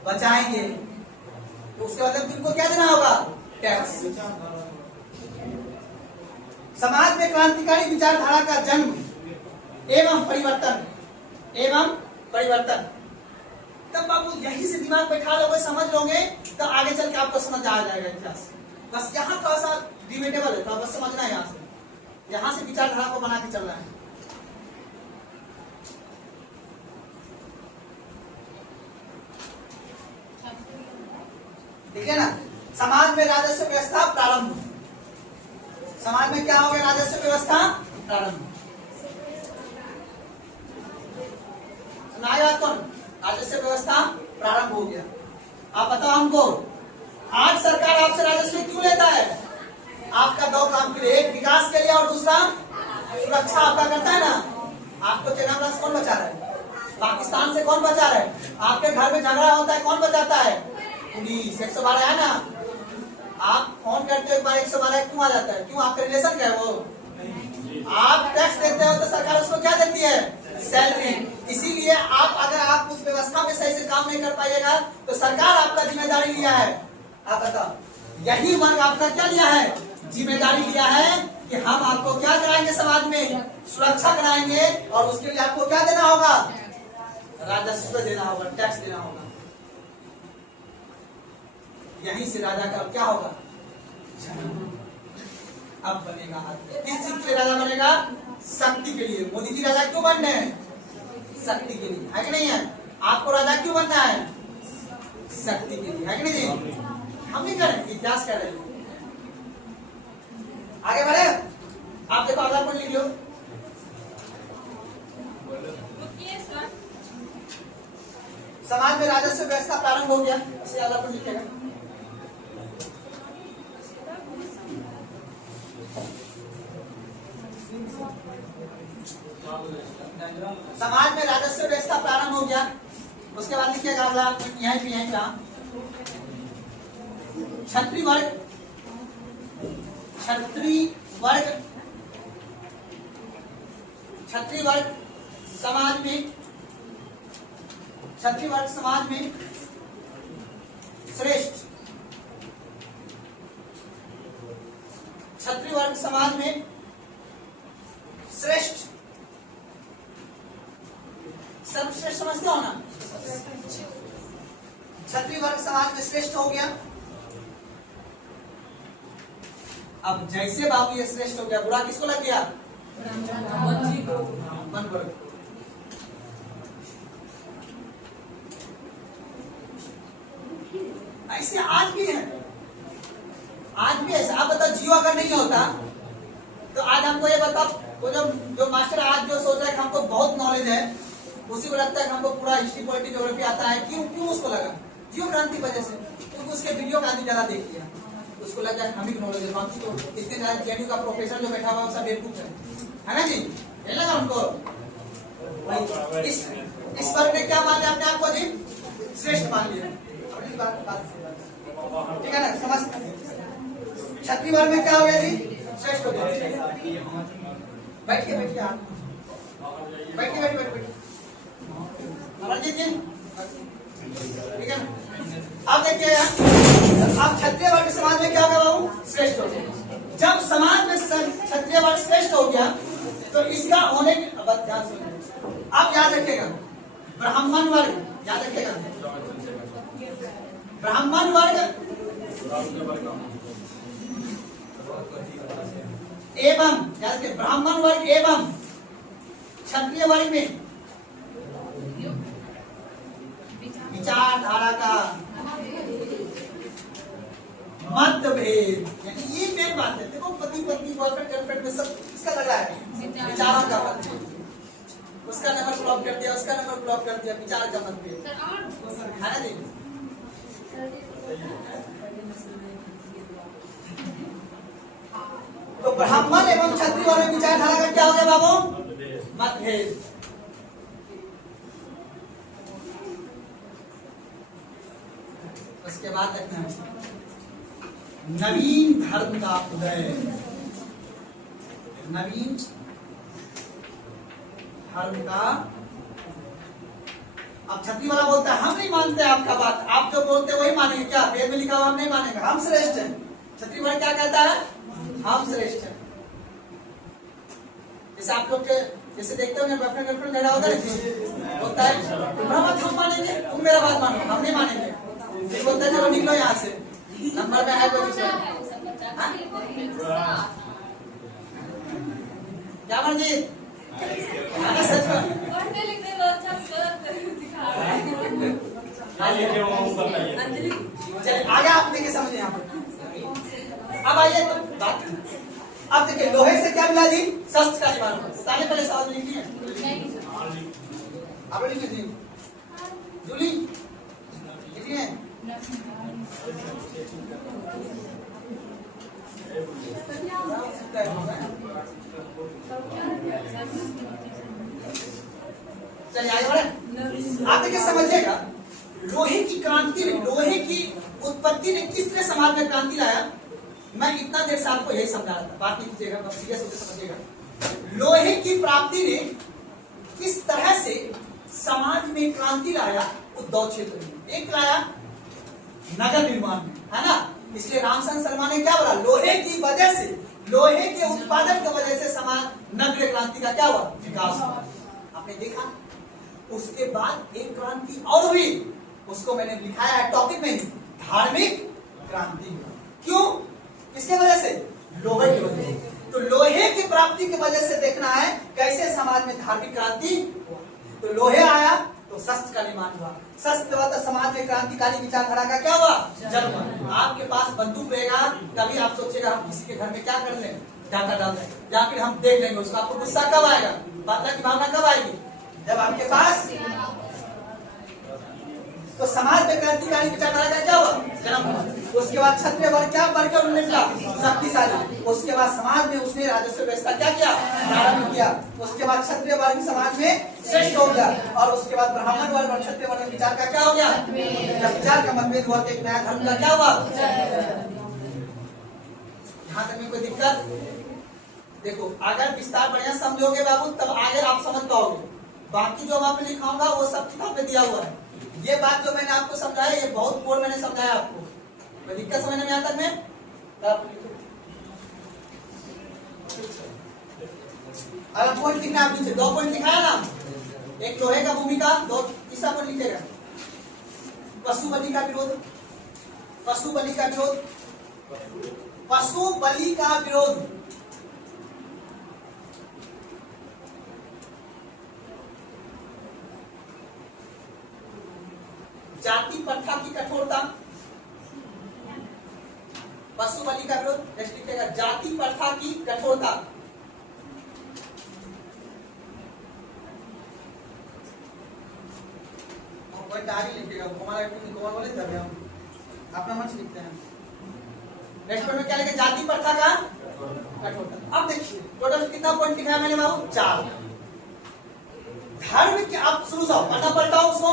बचाएंगे, तो उसके मतलब तुमको क्या देना होगा? टैक्स। समाज में क्रांतिकारी विचारधारा का जन्म एवं परिवर्तन तब बाबू यही से दिमाग बैठा लोगे, समझ लोगे, तो आगे चल के आपको समझ आ जाएगा इतिहास। बस यहाँ थोड़ा सा डिबेटेबल है, तो बस समझना है, यहाँ से विचारधारा को बना के चलना है। ठीक है ना। समाज में राजस्व व्यवस्था प्रारंभ। समाज में क्या हो गया? राजस्व व्यवस्था प्रारंभ। सुनाई बात कौन? राजस्व व्यवस्था प्रारंभ हो गया। आप बताओ हमको, आज सरकार आपसे राजस्व क्यों लेता है? आपका दो काम के लिए, एक विकास के लिए और दूसरा सुरक्षा आपका करता है ना। आपको चेनामला से कौन बचा रहा है? पाकिस्तान से कौन बचा रहा है? आपके घर में झगड़ा होता है, कौन बचाता है? पुलिस। 112 है ना, आप फोन करते हो एक बार 112 क्यों आ जाता है? क्यों? आपका रिलेशन क्या है वो? आप टैक्स देते हो तो सरकार उसको क्या देती है? सैलरी। इसीलिए अगर आप उस व्यवस्था में सही से काम नहीं कर पाइएगा तो सरकार आपका जिम्मेदारी लिया है। आप बताओ, यही वर्ग आपका क्या लिया है? जिम्मेदारी लिया है कि हम आपको क्या कराएंगे? समाज में सुरक्षा कराएंगे, और उसके लिए आपको क्या देना होगा? राजस्व देना होगा, टैक्स देना होगा। यहीं से राजा का क्या होगा? अब बनेगा हाथ। किस चीज के लिए राजा बनेगा? शक्ति के लिए। मोदी जी राजा क्यों बनने हैं? शक्ति के लिए, है कि नहीं है? आपको राजा क्यों बनना है? शक्ति के लिए, है कि नहीं जी? हम नहीं करें, इतिहास कर रहे हैं। आगे बढ़े। आप देखो अगला पॉइंट लिख लो। समाज में राजस्व व्यवस्था प्रारंभ हो गया, इसे अगला पॉइंट लिखेगा। समाज में राजस्व व्यवस्था प्रारंभ हो गया, उसके बाद लिखिएगा अगला यहीं का क्षत्रिय वर्ग। क्षत्रिय वर्ग समाज में श्रेष्ठ। क्षत्रिय वर्ग समाज में श्रेष्ठ, सर्वश्रेष्ठ समझते हो ना? क्षत्रिय वर्ग समाज में श्रेष्ठ हो गया। अब जैसे बाबू ये श्रेष्ठ हो गया, बुरा किसको लग गया? ब्राह्मण वर्ग। ऐसे आज भी है, आज भी ऐसा। आप बताओ, जियो अगर नहीं होता तो आज हमको ये बताओ, वो जो मास्टर आज जो सोच रहा है कि हमको बहुत नॉलेज है, उसी को लगता है कि हमको पूरा हिस्ट्री पॉलिटिक्स ज्योग्राफी आता है। क्यों उसको लगा? जियो क्रांति वजह से। क्योंकि उसके वीडियो का आदमी ज्यादा देख लिया, उसको लगा हम ही नॉलेज है। बाकी तो इतने ज्यादा जेएनयू का प्रोफेसर जो बैठा हुआ सब बेवकूफ है ना जी? नहीं लगा उनको? इस वर्ग ने क्या मान लिया अपने आप को जी? श्रेष्ठ मान लिया। ठीक है ना? समझ। क्षत्रिय वर्ग में क्या हो गया जी? श्रेष्ठ हो गया। बैठिए आप, बैठिए। अमरजीत जी, ठीक है ना? अब देखिए, अब क्षत्रिय वर्ग समाज में क्या होगा बाबू? श्रेष्ठ हो गया। जब समाज में क्षत्रिय वर्ग श्रेष्ठ हो गया तो इसका होने की ध्यान सुनिए। अब याद रखिएगा, ब्राह्मण वर्ग याद रखिएगा, ब्राह्मण वर्ग एवं, याद रखिए, ब्राह्मण वर्ग एवं क्षत्रिय वर्ग में विचारधारा का मतभेद, यानी ये मेन बात है। देखो, पति पत्नी बॉयफ्रेंड गर्लफ्रेंड में सब इसका लग रहा है विचारों का मतभेद। उसका नंबर ब्लॉक कर दिया, उसका नंबर ब्लॉक कर दिया, विचार का मतभेद है ना जी? तो ब्राह्मण एवं क्षत्रिय वर्ग में विचारधारा का क्या हो गया बाबू? मतभेद। उसके बाद देखते हैं नवीन धर्म का उदय। नवीन धर्म का। अब क्षत्रिय वाला बोलता है हम नहीं मानते आपका बात, आप जो बोलते हैं वही मानेंगे। क्या वेद में लिखा हुआ हम नहीं मानेंगे, हम श्रेष्ठ हैं। क्षत्रिय वाला क्या कहता है? हम श्रेष्ठ हैं। जैसे आप लोग के जैसे देखते हो बॉयफ्रेंड गर्लफ्रेंड झगड़ा होता है तुम्हारा बात हम मानेंगे, तुम मेरा बात मानो, हम नहीं मानेंगे। फिर बोलता है चलो निकलो यहाँ से, नंबर में है कोई दूसरा। क्या मनजीत सच में चलिए आगे आप देखिए समझे यहाँ पर। अब आइए तो बात, अब देखिए लोहे से क्या मिला जी, शस्त्र का निर्माण। पहले पहले सवाल लिखिए, आप लिख लीजिए जूली लिखिए। चलिए आगे बढ़े। आप देखिए समझिएगा लोहे की क्रांति ने, लोहे की उत्पत्ति ने किस तरह समाज में क्रांति लाया। मैं इतना देर से आपको यही समझा रहा था, बात नहीं कीजिएगा, बस सीरियस होकर समझिएगा। लोहे की प्राप्ति ने किस तरह से समाज में क्रांति लाया, उद्योग क्षेत्र में। एक लाया नगर निर्माण में, है ना। इसलिए रामचंद्र शर्मा ने क्या बोला, लोहे की वजह से, लोहे के उत्पादन की वजह से समाज नगरीय क्रांति का क्या हुआ, विकास हुआ। आपने देखा उसके बाद एक क्रांति और हुई, उसको मैंने लिखाया है टॉपिक में, धार्मिक क्रांति। क्यों, किसके वजह से, लोहे की वजह से। तो लोहे की प्राप्ति की वजह से देखना है कैसे समाज में धार्मिक क्रांति हुआ। तो लोहे आया तो शस्त्र का निर्माण हुआ, शस्त्र हुआ तो समाज में क्रांतिकारी विचारधारा का क्या हुआ, जन्म हुआ। आपके पास बंदूक रहेगा, कभी आप सोचेगा हम किसी के घर में क्या कर लें, डाका डाल दें, या फिर हम देख लेंगे उसको। आपको गुस्सा कब आएगा, बादला की भावना कब आएगी, जब आपके पास। तो समाज में क्रांतिकारी विचारधारा का क्या हुआ, जन्म हुआ। उसके बाद क्षत्रिय वर्ग क्या बढ़कर निकला, शक्तिशाली। उसके बाद समाज में उसने राजस्व व्यवस्था क्या किया, प्रारंभ किया। उसके बाद क्षत्रिय वर्ग समाज में श्रेष्ठ हो गया, और उसके बाद ब्राह्मण वर्ग और क्षत्रिय वर्ग विचार का क्या हो गया, जब विचार का मतभेद हुआ तो एक नया धर्म का क्या हुआ। यहाँ तक में कोई दिक्कत, देखो अगर विस्तार बढ़िया समझोगे बाबू तब आगे आप समझ पाओगे। बाकी जो मैं लिखाऊंगा वो सब किताब में दिया हुआ है। ये बात जो मैंने आपको समझाया, ये बहुत पूर्ण मैंने समझाया आपको। कोई दिक्कत समझने में आता में? अगर पॉइंट लिखना है नीचे, 2 पॉइंट लिखाया ना, एक लोहे का भूमिका, 2 तीसरा पॉइंट लिखेगा पशु बलि का विरोध, पशु बलि का विरोध, पशु बलि का विरोध। जाति प्रथा की कठोरता, पशु बलि का विरोध। नेक्स्ट लिखेगा जाति प्रथा की कठोरता। लिखेगा कुमार बोले तब हम अपना मन से लिखते हैं। नेक्स्ट पॉइंट में क्या लिखेगा, जाति प्रथा का कठोरता। अब देखिए टोटल कितना पॉइंट लिखा है मैंने बाबू, 4। धर्म के, आप शुरू से पढ़ना पलटाओ उसको,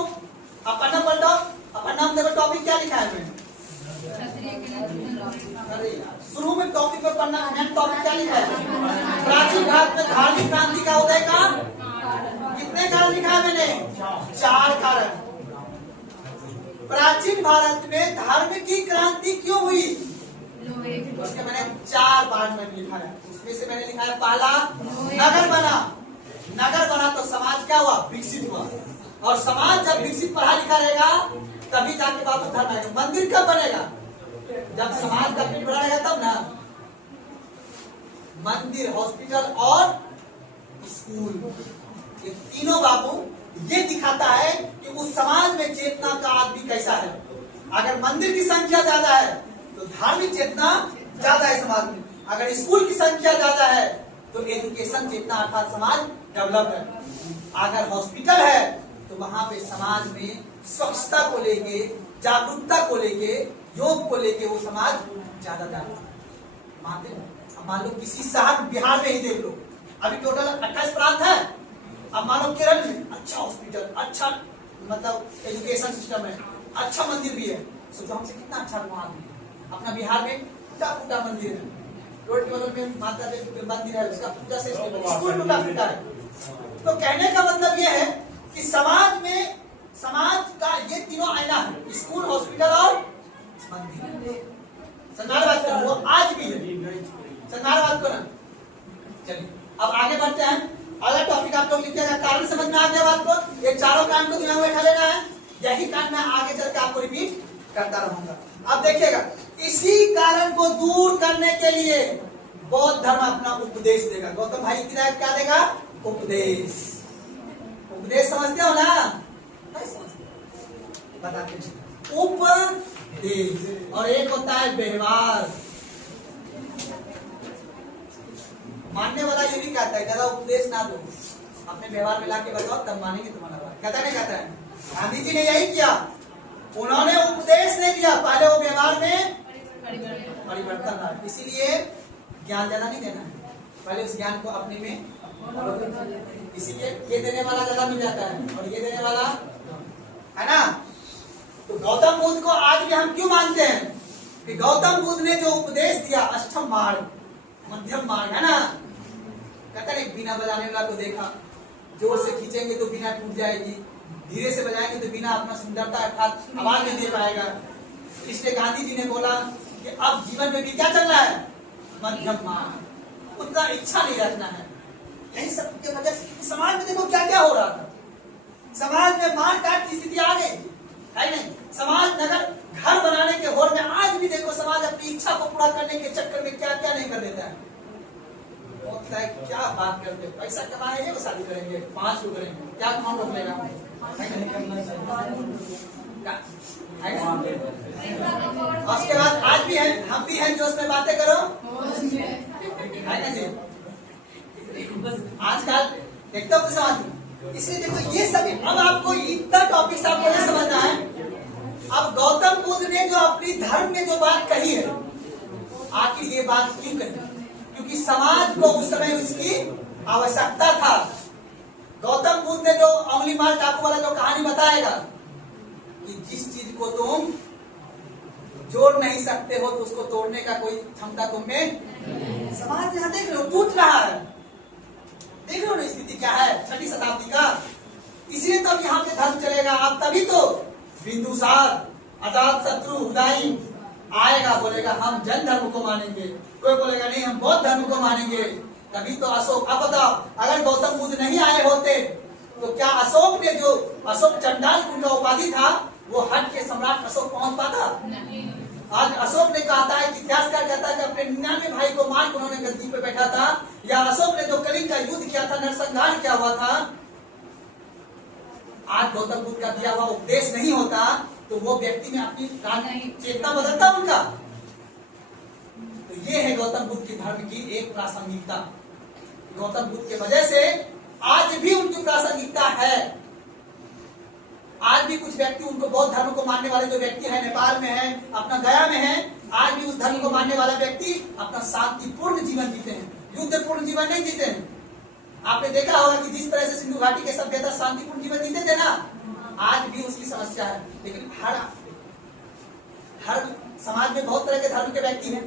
आप पढ़ना पलटाओ। अब नाम देखो टॉपिक क्या लिखा है मैंने, शुरू में टॉपिक पर पढ़ना है। टॉपिक क्या लिखा है, प्राचीन भारत में धार्मिक क्रांति का उदय का कितने कारण लिखा है मैंने, 4 कारण। प्राचीन भारत में धार्मिक की क्रांति क्यों हुई, उसके मैंने 4 पार्ट में लिखा है। उसमें से मैंने लिखा है पहला, नगर बना। नगर बना तो समाज क्या हुआ, विकसित हुआ। और समाज जब विकसित पढ़ा लिखा रहेगा तभी जाके बाबू धर्म आएगा। मंदिर कब बनेगा, जब समाज का पेट भरा रहेगा तब ना। मंदिर, हॉस्पिटल और स्कूल, ये तीनों बाबू ये दिखाता है कि उस समाज में चेतना का आदमी कैसा है। अगर मंदिर की संख्या ज्यादा है तो धार्मिक चेतना ज्यादा है समाज में। अगर स्कूल की संख्या ज्यादा है तो एजुकेशन चेतना अर्थात समाज डेवलप है। अगर हॉस्पिटल है तो वहां पे समाज में स्वच्छता को लेके, जागरूकता को लेके, योग को लेके वो समाज ज्यादा जागरूक मानते हैं। अब मान लो किसी शहर बिहार में ही देख लो, अभी टोटल 28 प्रांत है। अब मान लो केरल में अच्छा हॉस्पिटल, अच्छा मतलब एजुकेशन सिस्टम है, अच्छा मंदिर भी है। सोचो हमसे कितना अच्छा वहां है। अपना बिहार में टूटा फूटा मंदिर है, रोड के बगल में माता देवी मंदिर है, उसका पूजा से स्कूल टूटा फूटा है। तो कहने का मतलब ये है कि समाज में, समाज का ये तीनों आईना है, स्कूल, हॉस्पिटल और मंदिर। संगार बात करो, वो आज भी है। संगार बात करो। चलिए अब आगे बढ़ते हैं। अगला टॉपिक इतना बैठा लेना है। यही कांड मैं आगे चल के आपको रिपीट करता रहूंगा। अब देखिएगा, इसी कारण को दूर करने के लिए बौद्ध धर्म अपना उपदेश देगा। गौतम भाई की राय क्या देगा? उपदेश। उपदेश समझते हो ना? नहीं समझते, बताते हैं। उपदेश और एक होता है व्यवहार। मानने वाला ये भी कहता है, कहता उपदेश ना दो, अपने व्यवहार में लाके बताओ तब मानेंगे तुम्हारा बात। कहता नहीं कहता है? गांधी जी ने यही किया, उन्होंने उपदेश नहीं दिया, पहले वो व्यवहार में परिवर्तन ला। इसीलिए ज्ञान ज्यादा नहीं देना है, पहले उस ज्ञान को अपने में, इसीलिए ये देने वाला ज्यादा मिल जाता है और ये देने वाला, है ना। तो गौतम बुद्ध को आज भी हम क्यों मानते हैं कि गौतम बुद्ध ने जो उपदेश दिया, अष्टम मार्ग, मध्यम मार्ग, है ना। कहता नहीं, बिना बजाने वाला को देखा, जोर से खींचेंगे तो बिना टूट जाएगी, धीरे से बजाएंगे तो बिना अपना सुंदरता अर्थात आवाज नहीं दे पाएगा। इसलिए गांधी जी ने बोला कि अब जीवन में भी क्या चलना है? मध्यम मार्ग। उतना इच्छा नहीं रखना है। यही सब के वजह से समाज में देखो क्या क्या हो रहा था। समाज में मार काट की स्थिति आ गई है नहीं। समाज नगर घर बनाने के होड़ में आज भी देखो समाज अपनी इच्छा को पूरा करने के चक्कर में क्या क्या नहीं कर देता है। क्या बात करते, पैसा कमाएंगे वो शादी करेंगे, 5 लोग करेंगे, क्या कौन रोक लेगा? उसके बाद आज भी है, हम भी हैं जो उसमें बातें करो, है ना जी। आजकल देखते हो समाज में। इसलिए देखो ये सभी, अब आपको इतना टॉपिक आपको ये समझना है। अब गौतम बुद्ध ने जो अपनी धर्म में जो बात कही है, आखिर ये बात क्यों कही? क्योंकि समाज को उस समय उसकी आवश्यकता था। गौतम बुद्ध ने जो अंगुली मार डाकू वाला जो कहानी बताएगा कि जिस चीज को तुम जोड़ नहीं सकते हो तो उसको तोड़ने का कोई क्षमता तुम में। समाज यहाँ देख रहे हो टूट रहा है, देख रहे हो ना स्थिति क्या है 6वीं शताब्दी का। इसलिए तो अब यहाँ पे धर्म चलेगा। आप तभी तो बिंदुसार, अजात शत्रु, उदयन आएगा, बोलेगा हम जैन धर्म को मानेंगे, कोई बोलेगा नहीं हम बौद्ध धर्म को मानेंगे। तभी तो अशोक, अब बताओ अगर गौतम बुद्ध नहीं आए होते तो क्या अशोक ने जो अशोक चंडाल उनका उपाधि था वो हट के सम्राट अशोक पहुंच पाता? आज अशोक ने कहा है कि इतिहासकार कहता है कि अपने 99 भाई को मार के उन्होंने गद्दी पे बैठा था। या अशोक ने जो कलिंग का युद्ध किया था, नरसंहार क्या हुआ था। आज गौतम बुद्ध का दिया हुआ उपदेश नहीं होता तो वो व्यक्ति में अपनी चेतना बदलता उनका। तो ये है गौतम बुद्ध की धर्म की एक प्रासंगिकता। गौतम बुद्ध के वजह से आज भी उनकी प्रासंगिकता है। आज भी कुछ व्यक्ति उनको बौद्ध धर्म को मानने वाले जो व्यक्ति है, नेपाल में है, अपना गया में है, आज भी उस धर्म को मानने वाला व्यक्ति अपना शांतिपूर्ण जीवन जीते हैं, युद्धपूर्ण जीवन नहीं जीते हैं। आपने देखा होगा कि जिस तरह से सिंधु घाटी के सभ्यता शांतिपूर्ण जीवन जीते थे ना, आज भी उसकी समस्या है। लेकिन हर समाज में बहुत तरह के धर्म के व्यक्ति हैं।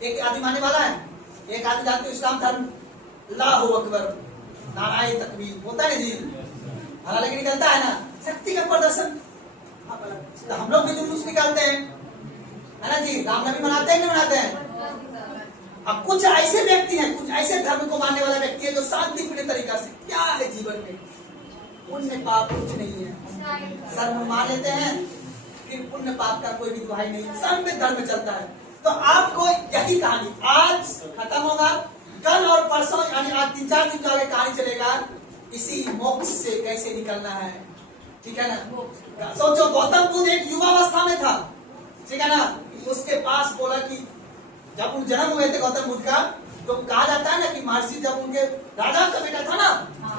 एक आदि मानने वाला है, एक आदि जानते इस्लाम धर्म, अल्लाहू अकबर, नाराए तकबीर होता है जी, हला लेके निकलता है ना, शक्ति का प्रदर्शन। तो हम लोग भी जुलूस निकालते हैं, है ना जी, रामनवमी मनाते हैं, नहीं मनाते हैं। अब कुछ ऐसे व्यक्ति हैं, कुछ ऐसे धर्म को मानने वाला व्यक्ति है जो शांतिपूर्ण तरीका से, क्या है जीवन में पुण्य पाप कुछ नहीं है, सर्व मान लेते हैं, फिर पुण्य पाप का कोई भी दुहाई नहीं, सब में धर्म चलता है। तो आपको यही कहानी आज खत्म होगा, कल और परसों यानी आज 3-4 दिन आगे कहानी चलेगा इसी मोक्ष से कैसे निकलना है। ठीक है ना। सोचो गौतम बुद्ध एक युवावस्था में था, ठीक है ना। उसके पास बोला कि जब उन जन्म हुए थे गौतम बुद्ध का, तो कहा जाता है ना कि महर्षि जब उनके राजा का बेटा था ना,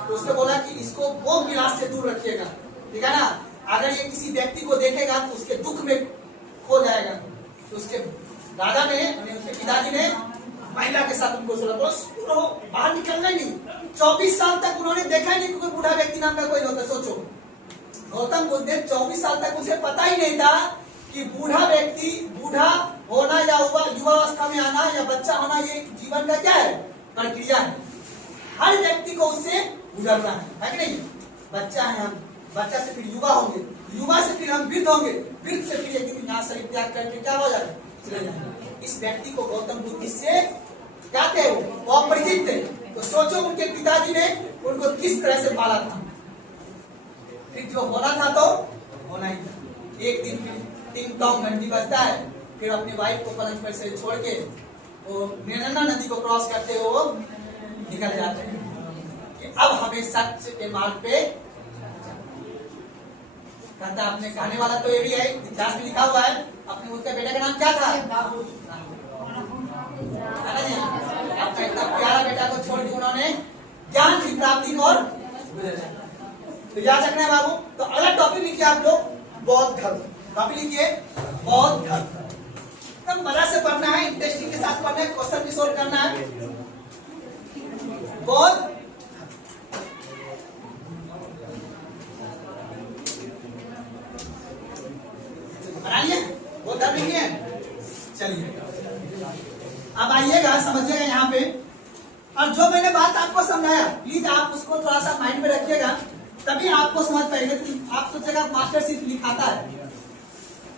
तो उसने बोला कि इसको भोग विलास से दूर रखिएगा, ठीक है ना। अगर ये किसी व्यक्ति को देखेगा तो उसके दुख में खो जाएगा। तो उसके राजा ने, उसके पिताजी ने महिला के साथ उनको बोला बाहर निकलना ही नहीं। 24 साल तक उन्होंने देखा ही नहीं क्योंकि बूढ़ा व्यक्ति नाम का कोई होता। सोचो गौतम बुद्ध ने 24 साल तक उसे पता ही नहीं था कि बूढ़ा व्यक्ति, बूढ़ा होना या युवावस्था में आना या बच्चा होना ये जीवन का क्या है, प्रक्रिया है। हर व्यक्ति को उससे गुजरना है कि नहीं। बच्चा है हम, बच्चा से फिर युवा होंगे, युवा से फिर हम वृद्ध होंगे, वृद्ध से फिर एक दिन यहाँ शरीर त्याग करके क्या हो जाएगा, चले जाएंगे। इस व्यक्ति को गौतम बुद्ध इससे क्या थे, वो अपरिचित थे। तो सोचो उनके पिताजी ने उनको किस तरह से पाला था। फिर जो होना था तो होना ही था। एक दिन फिर टिंग टोंग घंटी बजता है, फिर अपनी वाइफ को पलंग पर से छोड़ के वो निर्णा नदी को क्रॉस करते हुए वो निकल जाते हैं कि अब हमें सच के मार्ग पे कहता। अपने कहने वाला तो ये भी है, इतिहास में लिखा हुआ है, अपने उसके बेटे का नाम क्या था? आपका इतना प्यारा बेटा को छोड़ के उन्होंने ज्ञान की प्राप्ति को और तो याद रखना है बाबू। तो अगला टॉपिक लिखिए आप लोग, बौद्ध धर्म। टॉपिक लिखिए बौद्ध धर्म। तब मजा से पढ़ना है, इंटरेस्टिंग के साथ पढ़ना है, क्वेश्चन भी सोल्व करना है। बौद्ध बनाइए, बौद्ध धर्म लिखिए। चलिए अब आइएगा, समझिएगा यहाँ पे। और जो मैंने बात आपको समझाया प्लीज आप उसको थोड़ा सा माइंड में रखिएगा, तभी आपको समझ पाएंगे। आप सोचेगा मास्टर सिर्फ लिखाता है,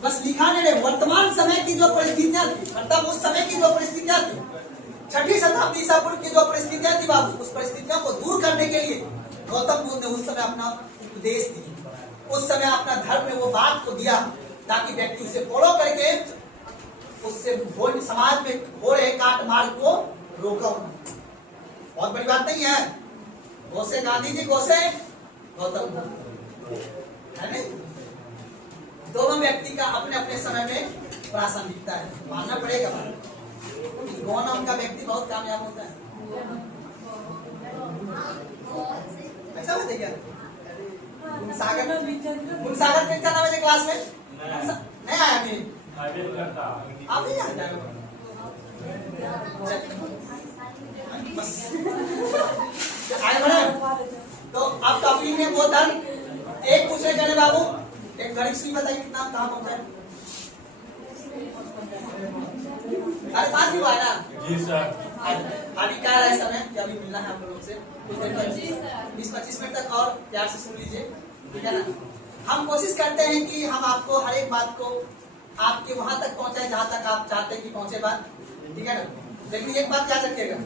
बस लिखा नहीं रहे। वर्तमान समय की जो परिस्थितियां थी, मतलब उस समय की जो परिस्थितियां थी, 6वीं शताब्दी ईसा पूर्व की जो परिस्थितियां थी बाबू, उस परिस्थितियों को दूर करने के लिए गौतम बुद्ध ने उस समय अपना उपदेश दिया, उस समय अपना धर्म में वो बात को दिया, ताकि व्यक्ति उसे फॉलो करके उससे समाज में हो रहे काट मार को रोका। बहुत बड़ी बात नहीं है। गोसे गांधी जी, गोसे गौतम बुद्ध, है नहीं? दोनों व्यक्ति का अपने अपने समय में प्रासंगिकता है, मानना पड़ेगा। कौन उनका व्यक्ति बहुत कामयाब होता है, ऐसा बात है क्या? सागर कितना नाम है क्लास में? नहीं आया अभी, आप नहीं जानते तो आप टॉपिक में वो धर्म एक पूछे गए बाबू, एक गणित सुई बताइए कितना कहाँ पहुंचा है? अरे बात ही हुआ है ना जी सर। अभी क्या है समय कि अभी मिलना है आप लोगों से कुछ देर तक, 20-25 मिनट तक और प्यार से सुन लीजिए, ठीक है ना? हम कोशिश करते हैं कि हम आपको हर एक बात को आपके वहां तक पहुंचाए जहां तक आप चाहते हैं कि पहुंचे बात, ठीक है ना? लेकिन एक बात याद रखिएगा,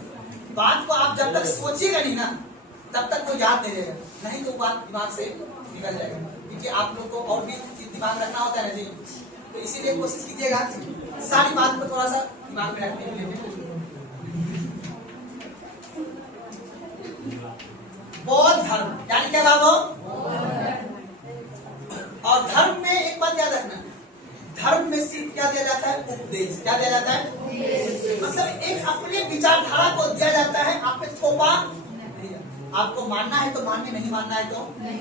बात को आप जब तक सोचिएगा नहीं ना तब तक वो याद नहीं रहेगा, नहीं तो बात दिमाग से निकल जाएगा। क्योंकि आप लोग को और भी दिमाग रखना होता है ना जी, तो इसीलिए कोशिश कीजिएगा सारी बात को थोड़ा सा दिमाग में रखने के लिए। बौद्ध धर्म यानी क्या बाबू? और धर्म में एक बात याद रखना, धर्म में सिर्फ क्या दिया जाता है? उपदेश। क्या दिया जाता है? मतलब एक अपने विचारधारा को दिया जाता है, आप पे थोपा नहीं। आपको मानना है तो मानिए, नहीं मानना है तो नहीं।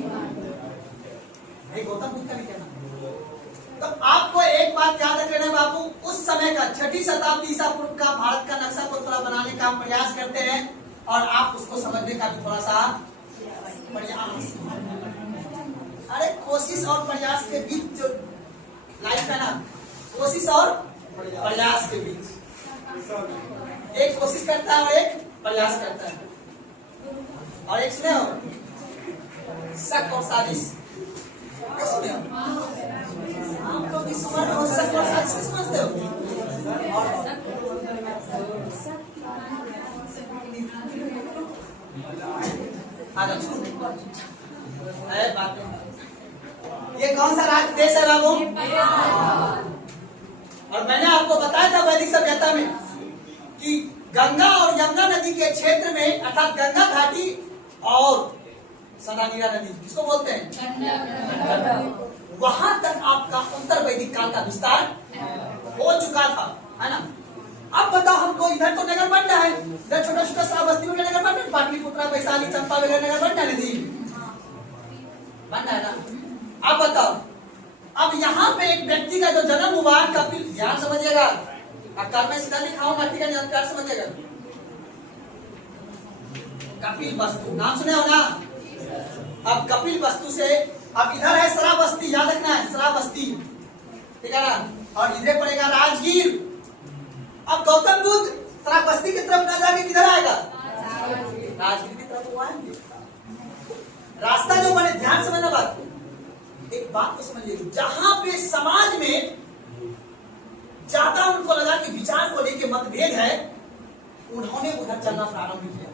गौतम बुद्ध का भी कहना। तो आपको एक बात याद रखना बाबू, उस समय का 6वीं शताब्दी ईसा पूर्व का भारत का नक्शा को थोड़ा बनाने का प्रयास करते हैं, और आप उसको समझने का भी थोड़ा सा प्रयास। अरे कोशिश और प्रयास के बीच जो लाइफ है ना, कोशिश और प्रयास के बीच, एक कोशिश करता है और एक प्रयास करता है। और एक सुने हो शक और साजिश, सुने हो आप लोग इस उम्र में शक और साजिश समझते हो? बात ये कौन सा राज्य देश है बाबू? और मैंने आपको बताया था वैदिक सभ्यता में कि गंगा और यमुना नदी के क्षेत्र में, अर्थात गंगा घाटी और सदानीरा नदी जिसको बोलते हैं, वहां तक आपका उत्तर वैदिक काल का विस्तार हो चुका था, है ना? अब बताओ हमको, इधर तो नगर बन रहा है, इधर छोटा छोटा श्रावस्ती में नगर बन रहा है, पाटलिपुत्रा, वैशाली, चंपा वगैरह नगर बन रहा है, बन रहा है ना? अब बताओ, अब यहाँ पे एक व्यक्ति का जो जन्म हुआ, कपिल, ध्यान समझिएगा, अक्कर में सीधा लिखाऊंगा, ठीक है? जानकार समझिएगा। कपिल वस्तु नाम सुने हो ना? अब कपिल वस्तु से, अब इधर है श्रावस्ती, याद रखना है श्रावस्ती, ठीक है ना? और इधर पड़ेगा राजगीर। अब गौतम बुद्ध श्रावस्ती की तरफ न जाके किधर आएगा? राजगीर की तरफ आएंगे। रास्ता जो बने, ध्यान समझना बात, एक बात को समझिए, जहां पे समाज में ज्यादा उनको लगा कि विचार को लेकर मतभेद है, उन्होंने उधर चलना प्रारंभ किया,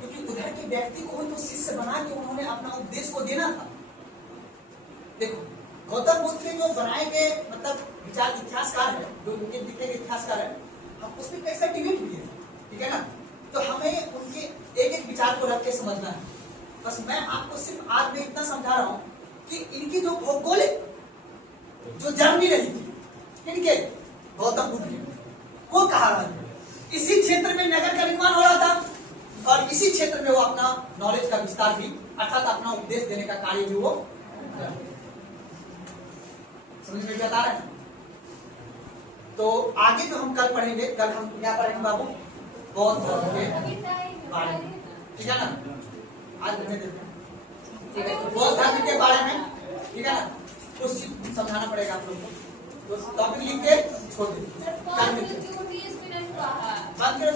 क्योंकि उधर के व्यक्ति को तो शिष्य बना के उन्होंने अपना उपदेश को देना था। देखो गौतम बुद्ध के जो बनाए गए मतलब विचार इतिहासकार है, जो उनके लिखे गए इतिहासकार है, हम उसमें कैसे डिबेट भी है, ठीक है ना। तो हमें उनके एक एक विचार को रख के समझना है। बस मैं आपको सिर्फ आज में इतना समझा रहा हूँ कि इनकी जो भौगोलिक जो जर्नी रही थी इनके गौतम बुद्ध की, वो कहा रहा है इसी क्षेत्र में नगर का निर्माण हो रहा था और इसी क्षेत्र में वो अपना नॉलेज का विस्तार भी अर्थात अपना उपदेश देने का कार्य भी वो समझ में बता रहे हैं। तो आगे जो हम कल पढ़ेंगे, कल हम क्या पढ़ेंगे बाबू, बौद्ध धर्म के बारे में, ठीक है ना। आज रहने देते हैं, ठीक है। तो बौद्ध धर्म के बारे में, ठीक है ना, कुछ चीज समझाना पड़ेगा आप लोगों को। तो टॉपिक लिख के छोड़ दीजिए, बंद करो।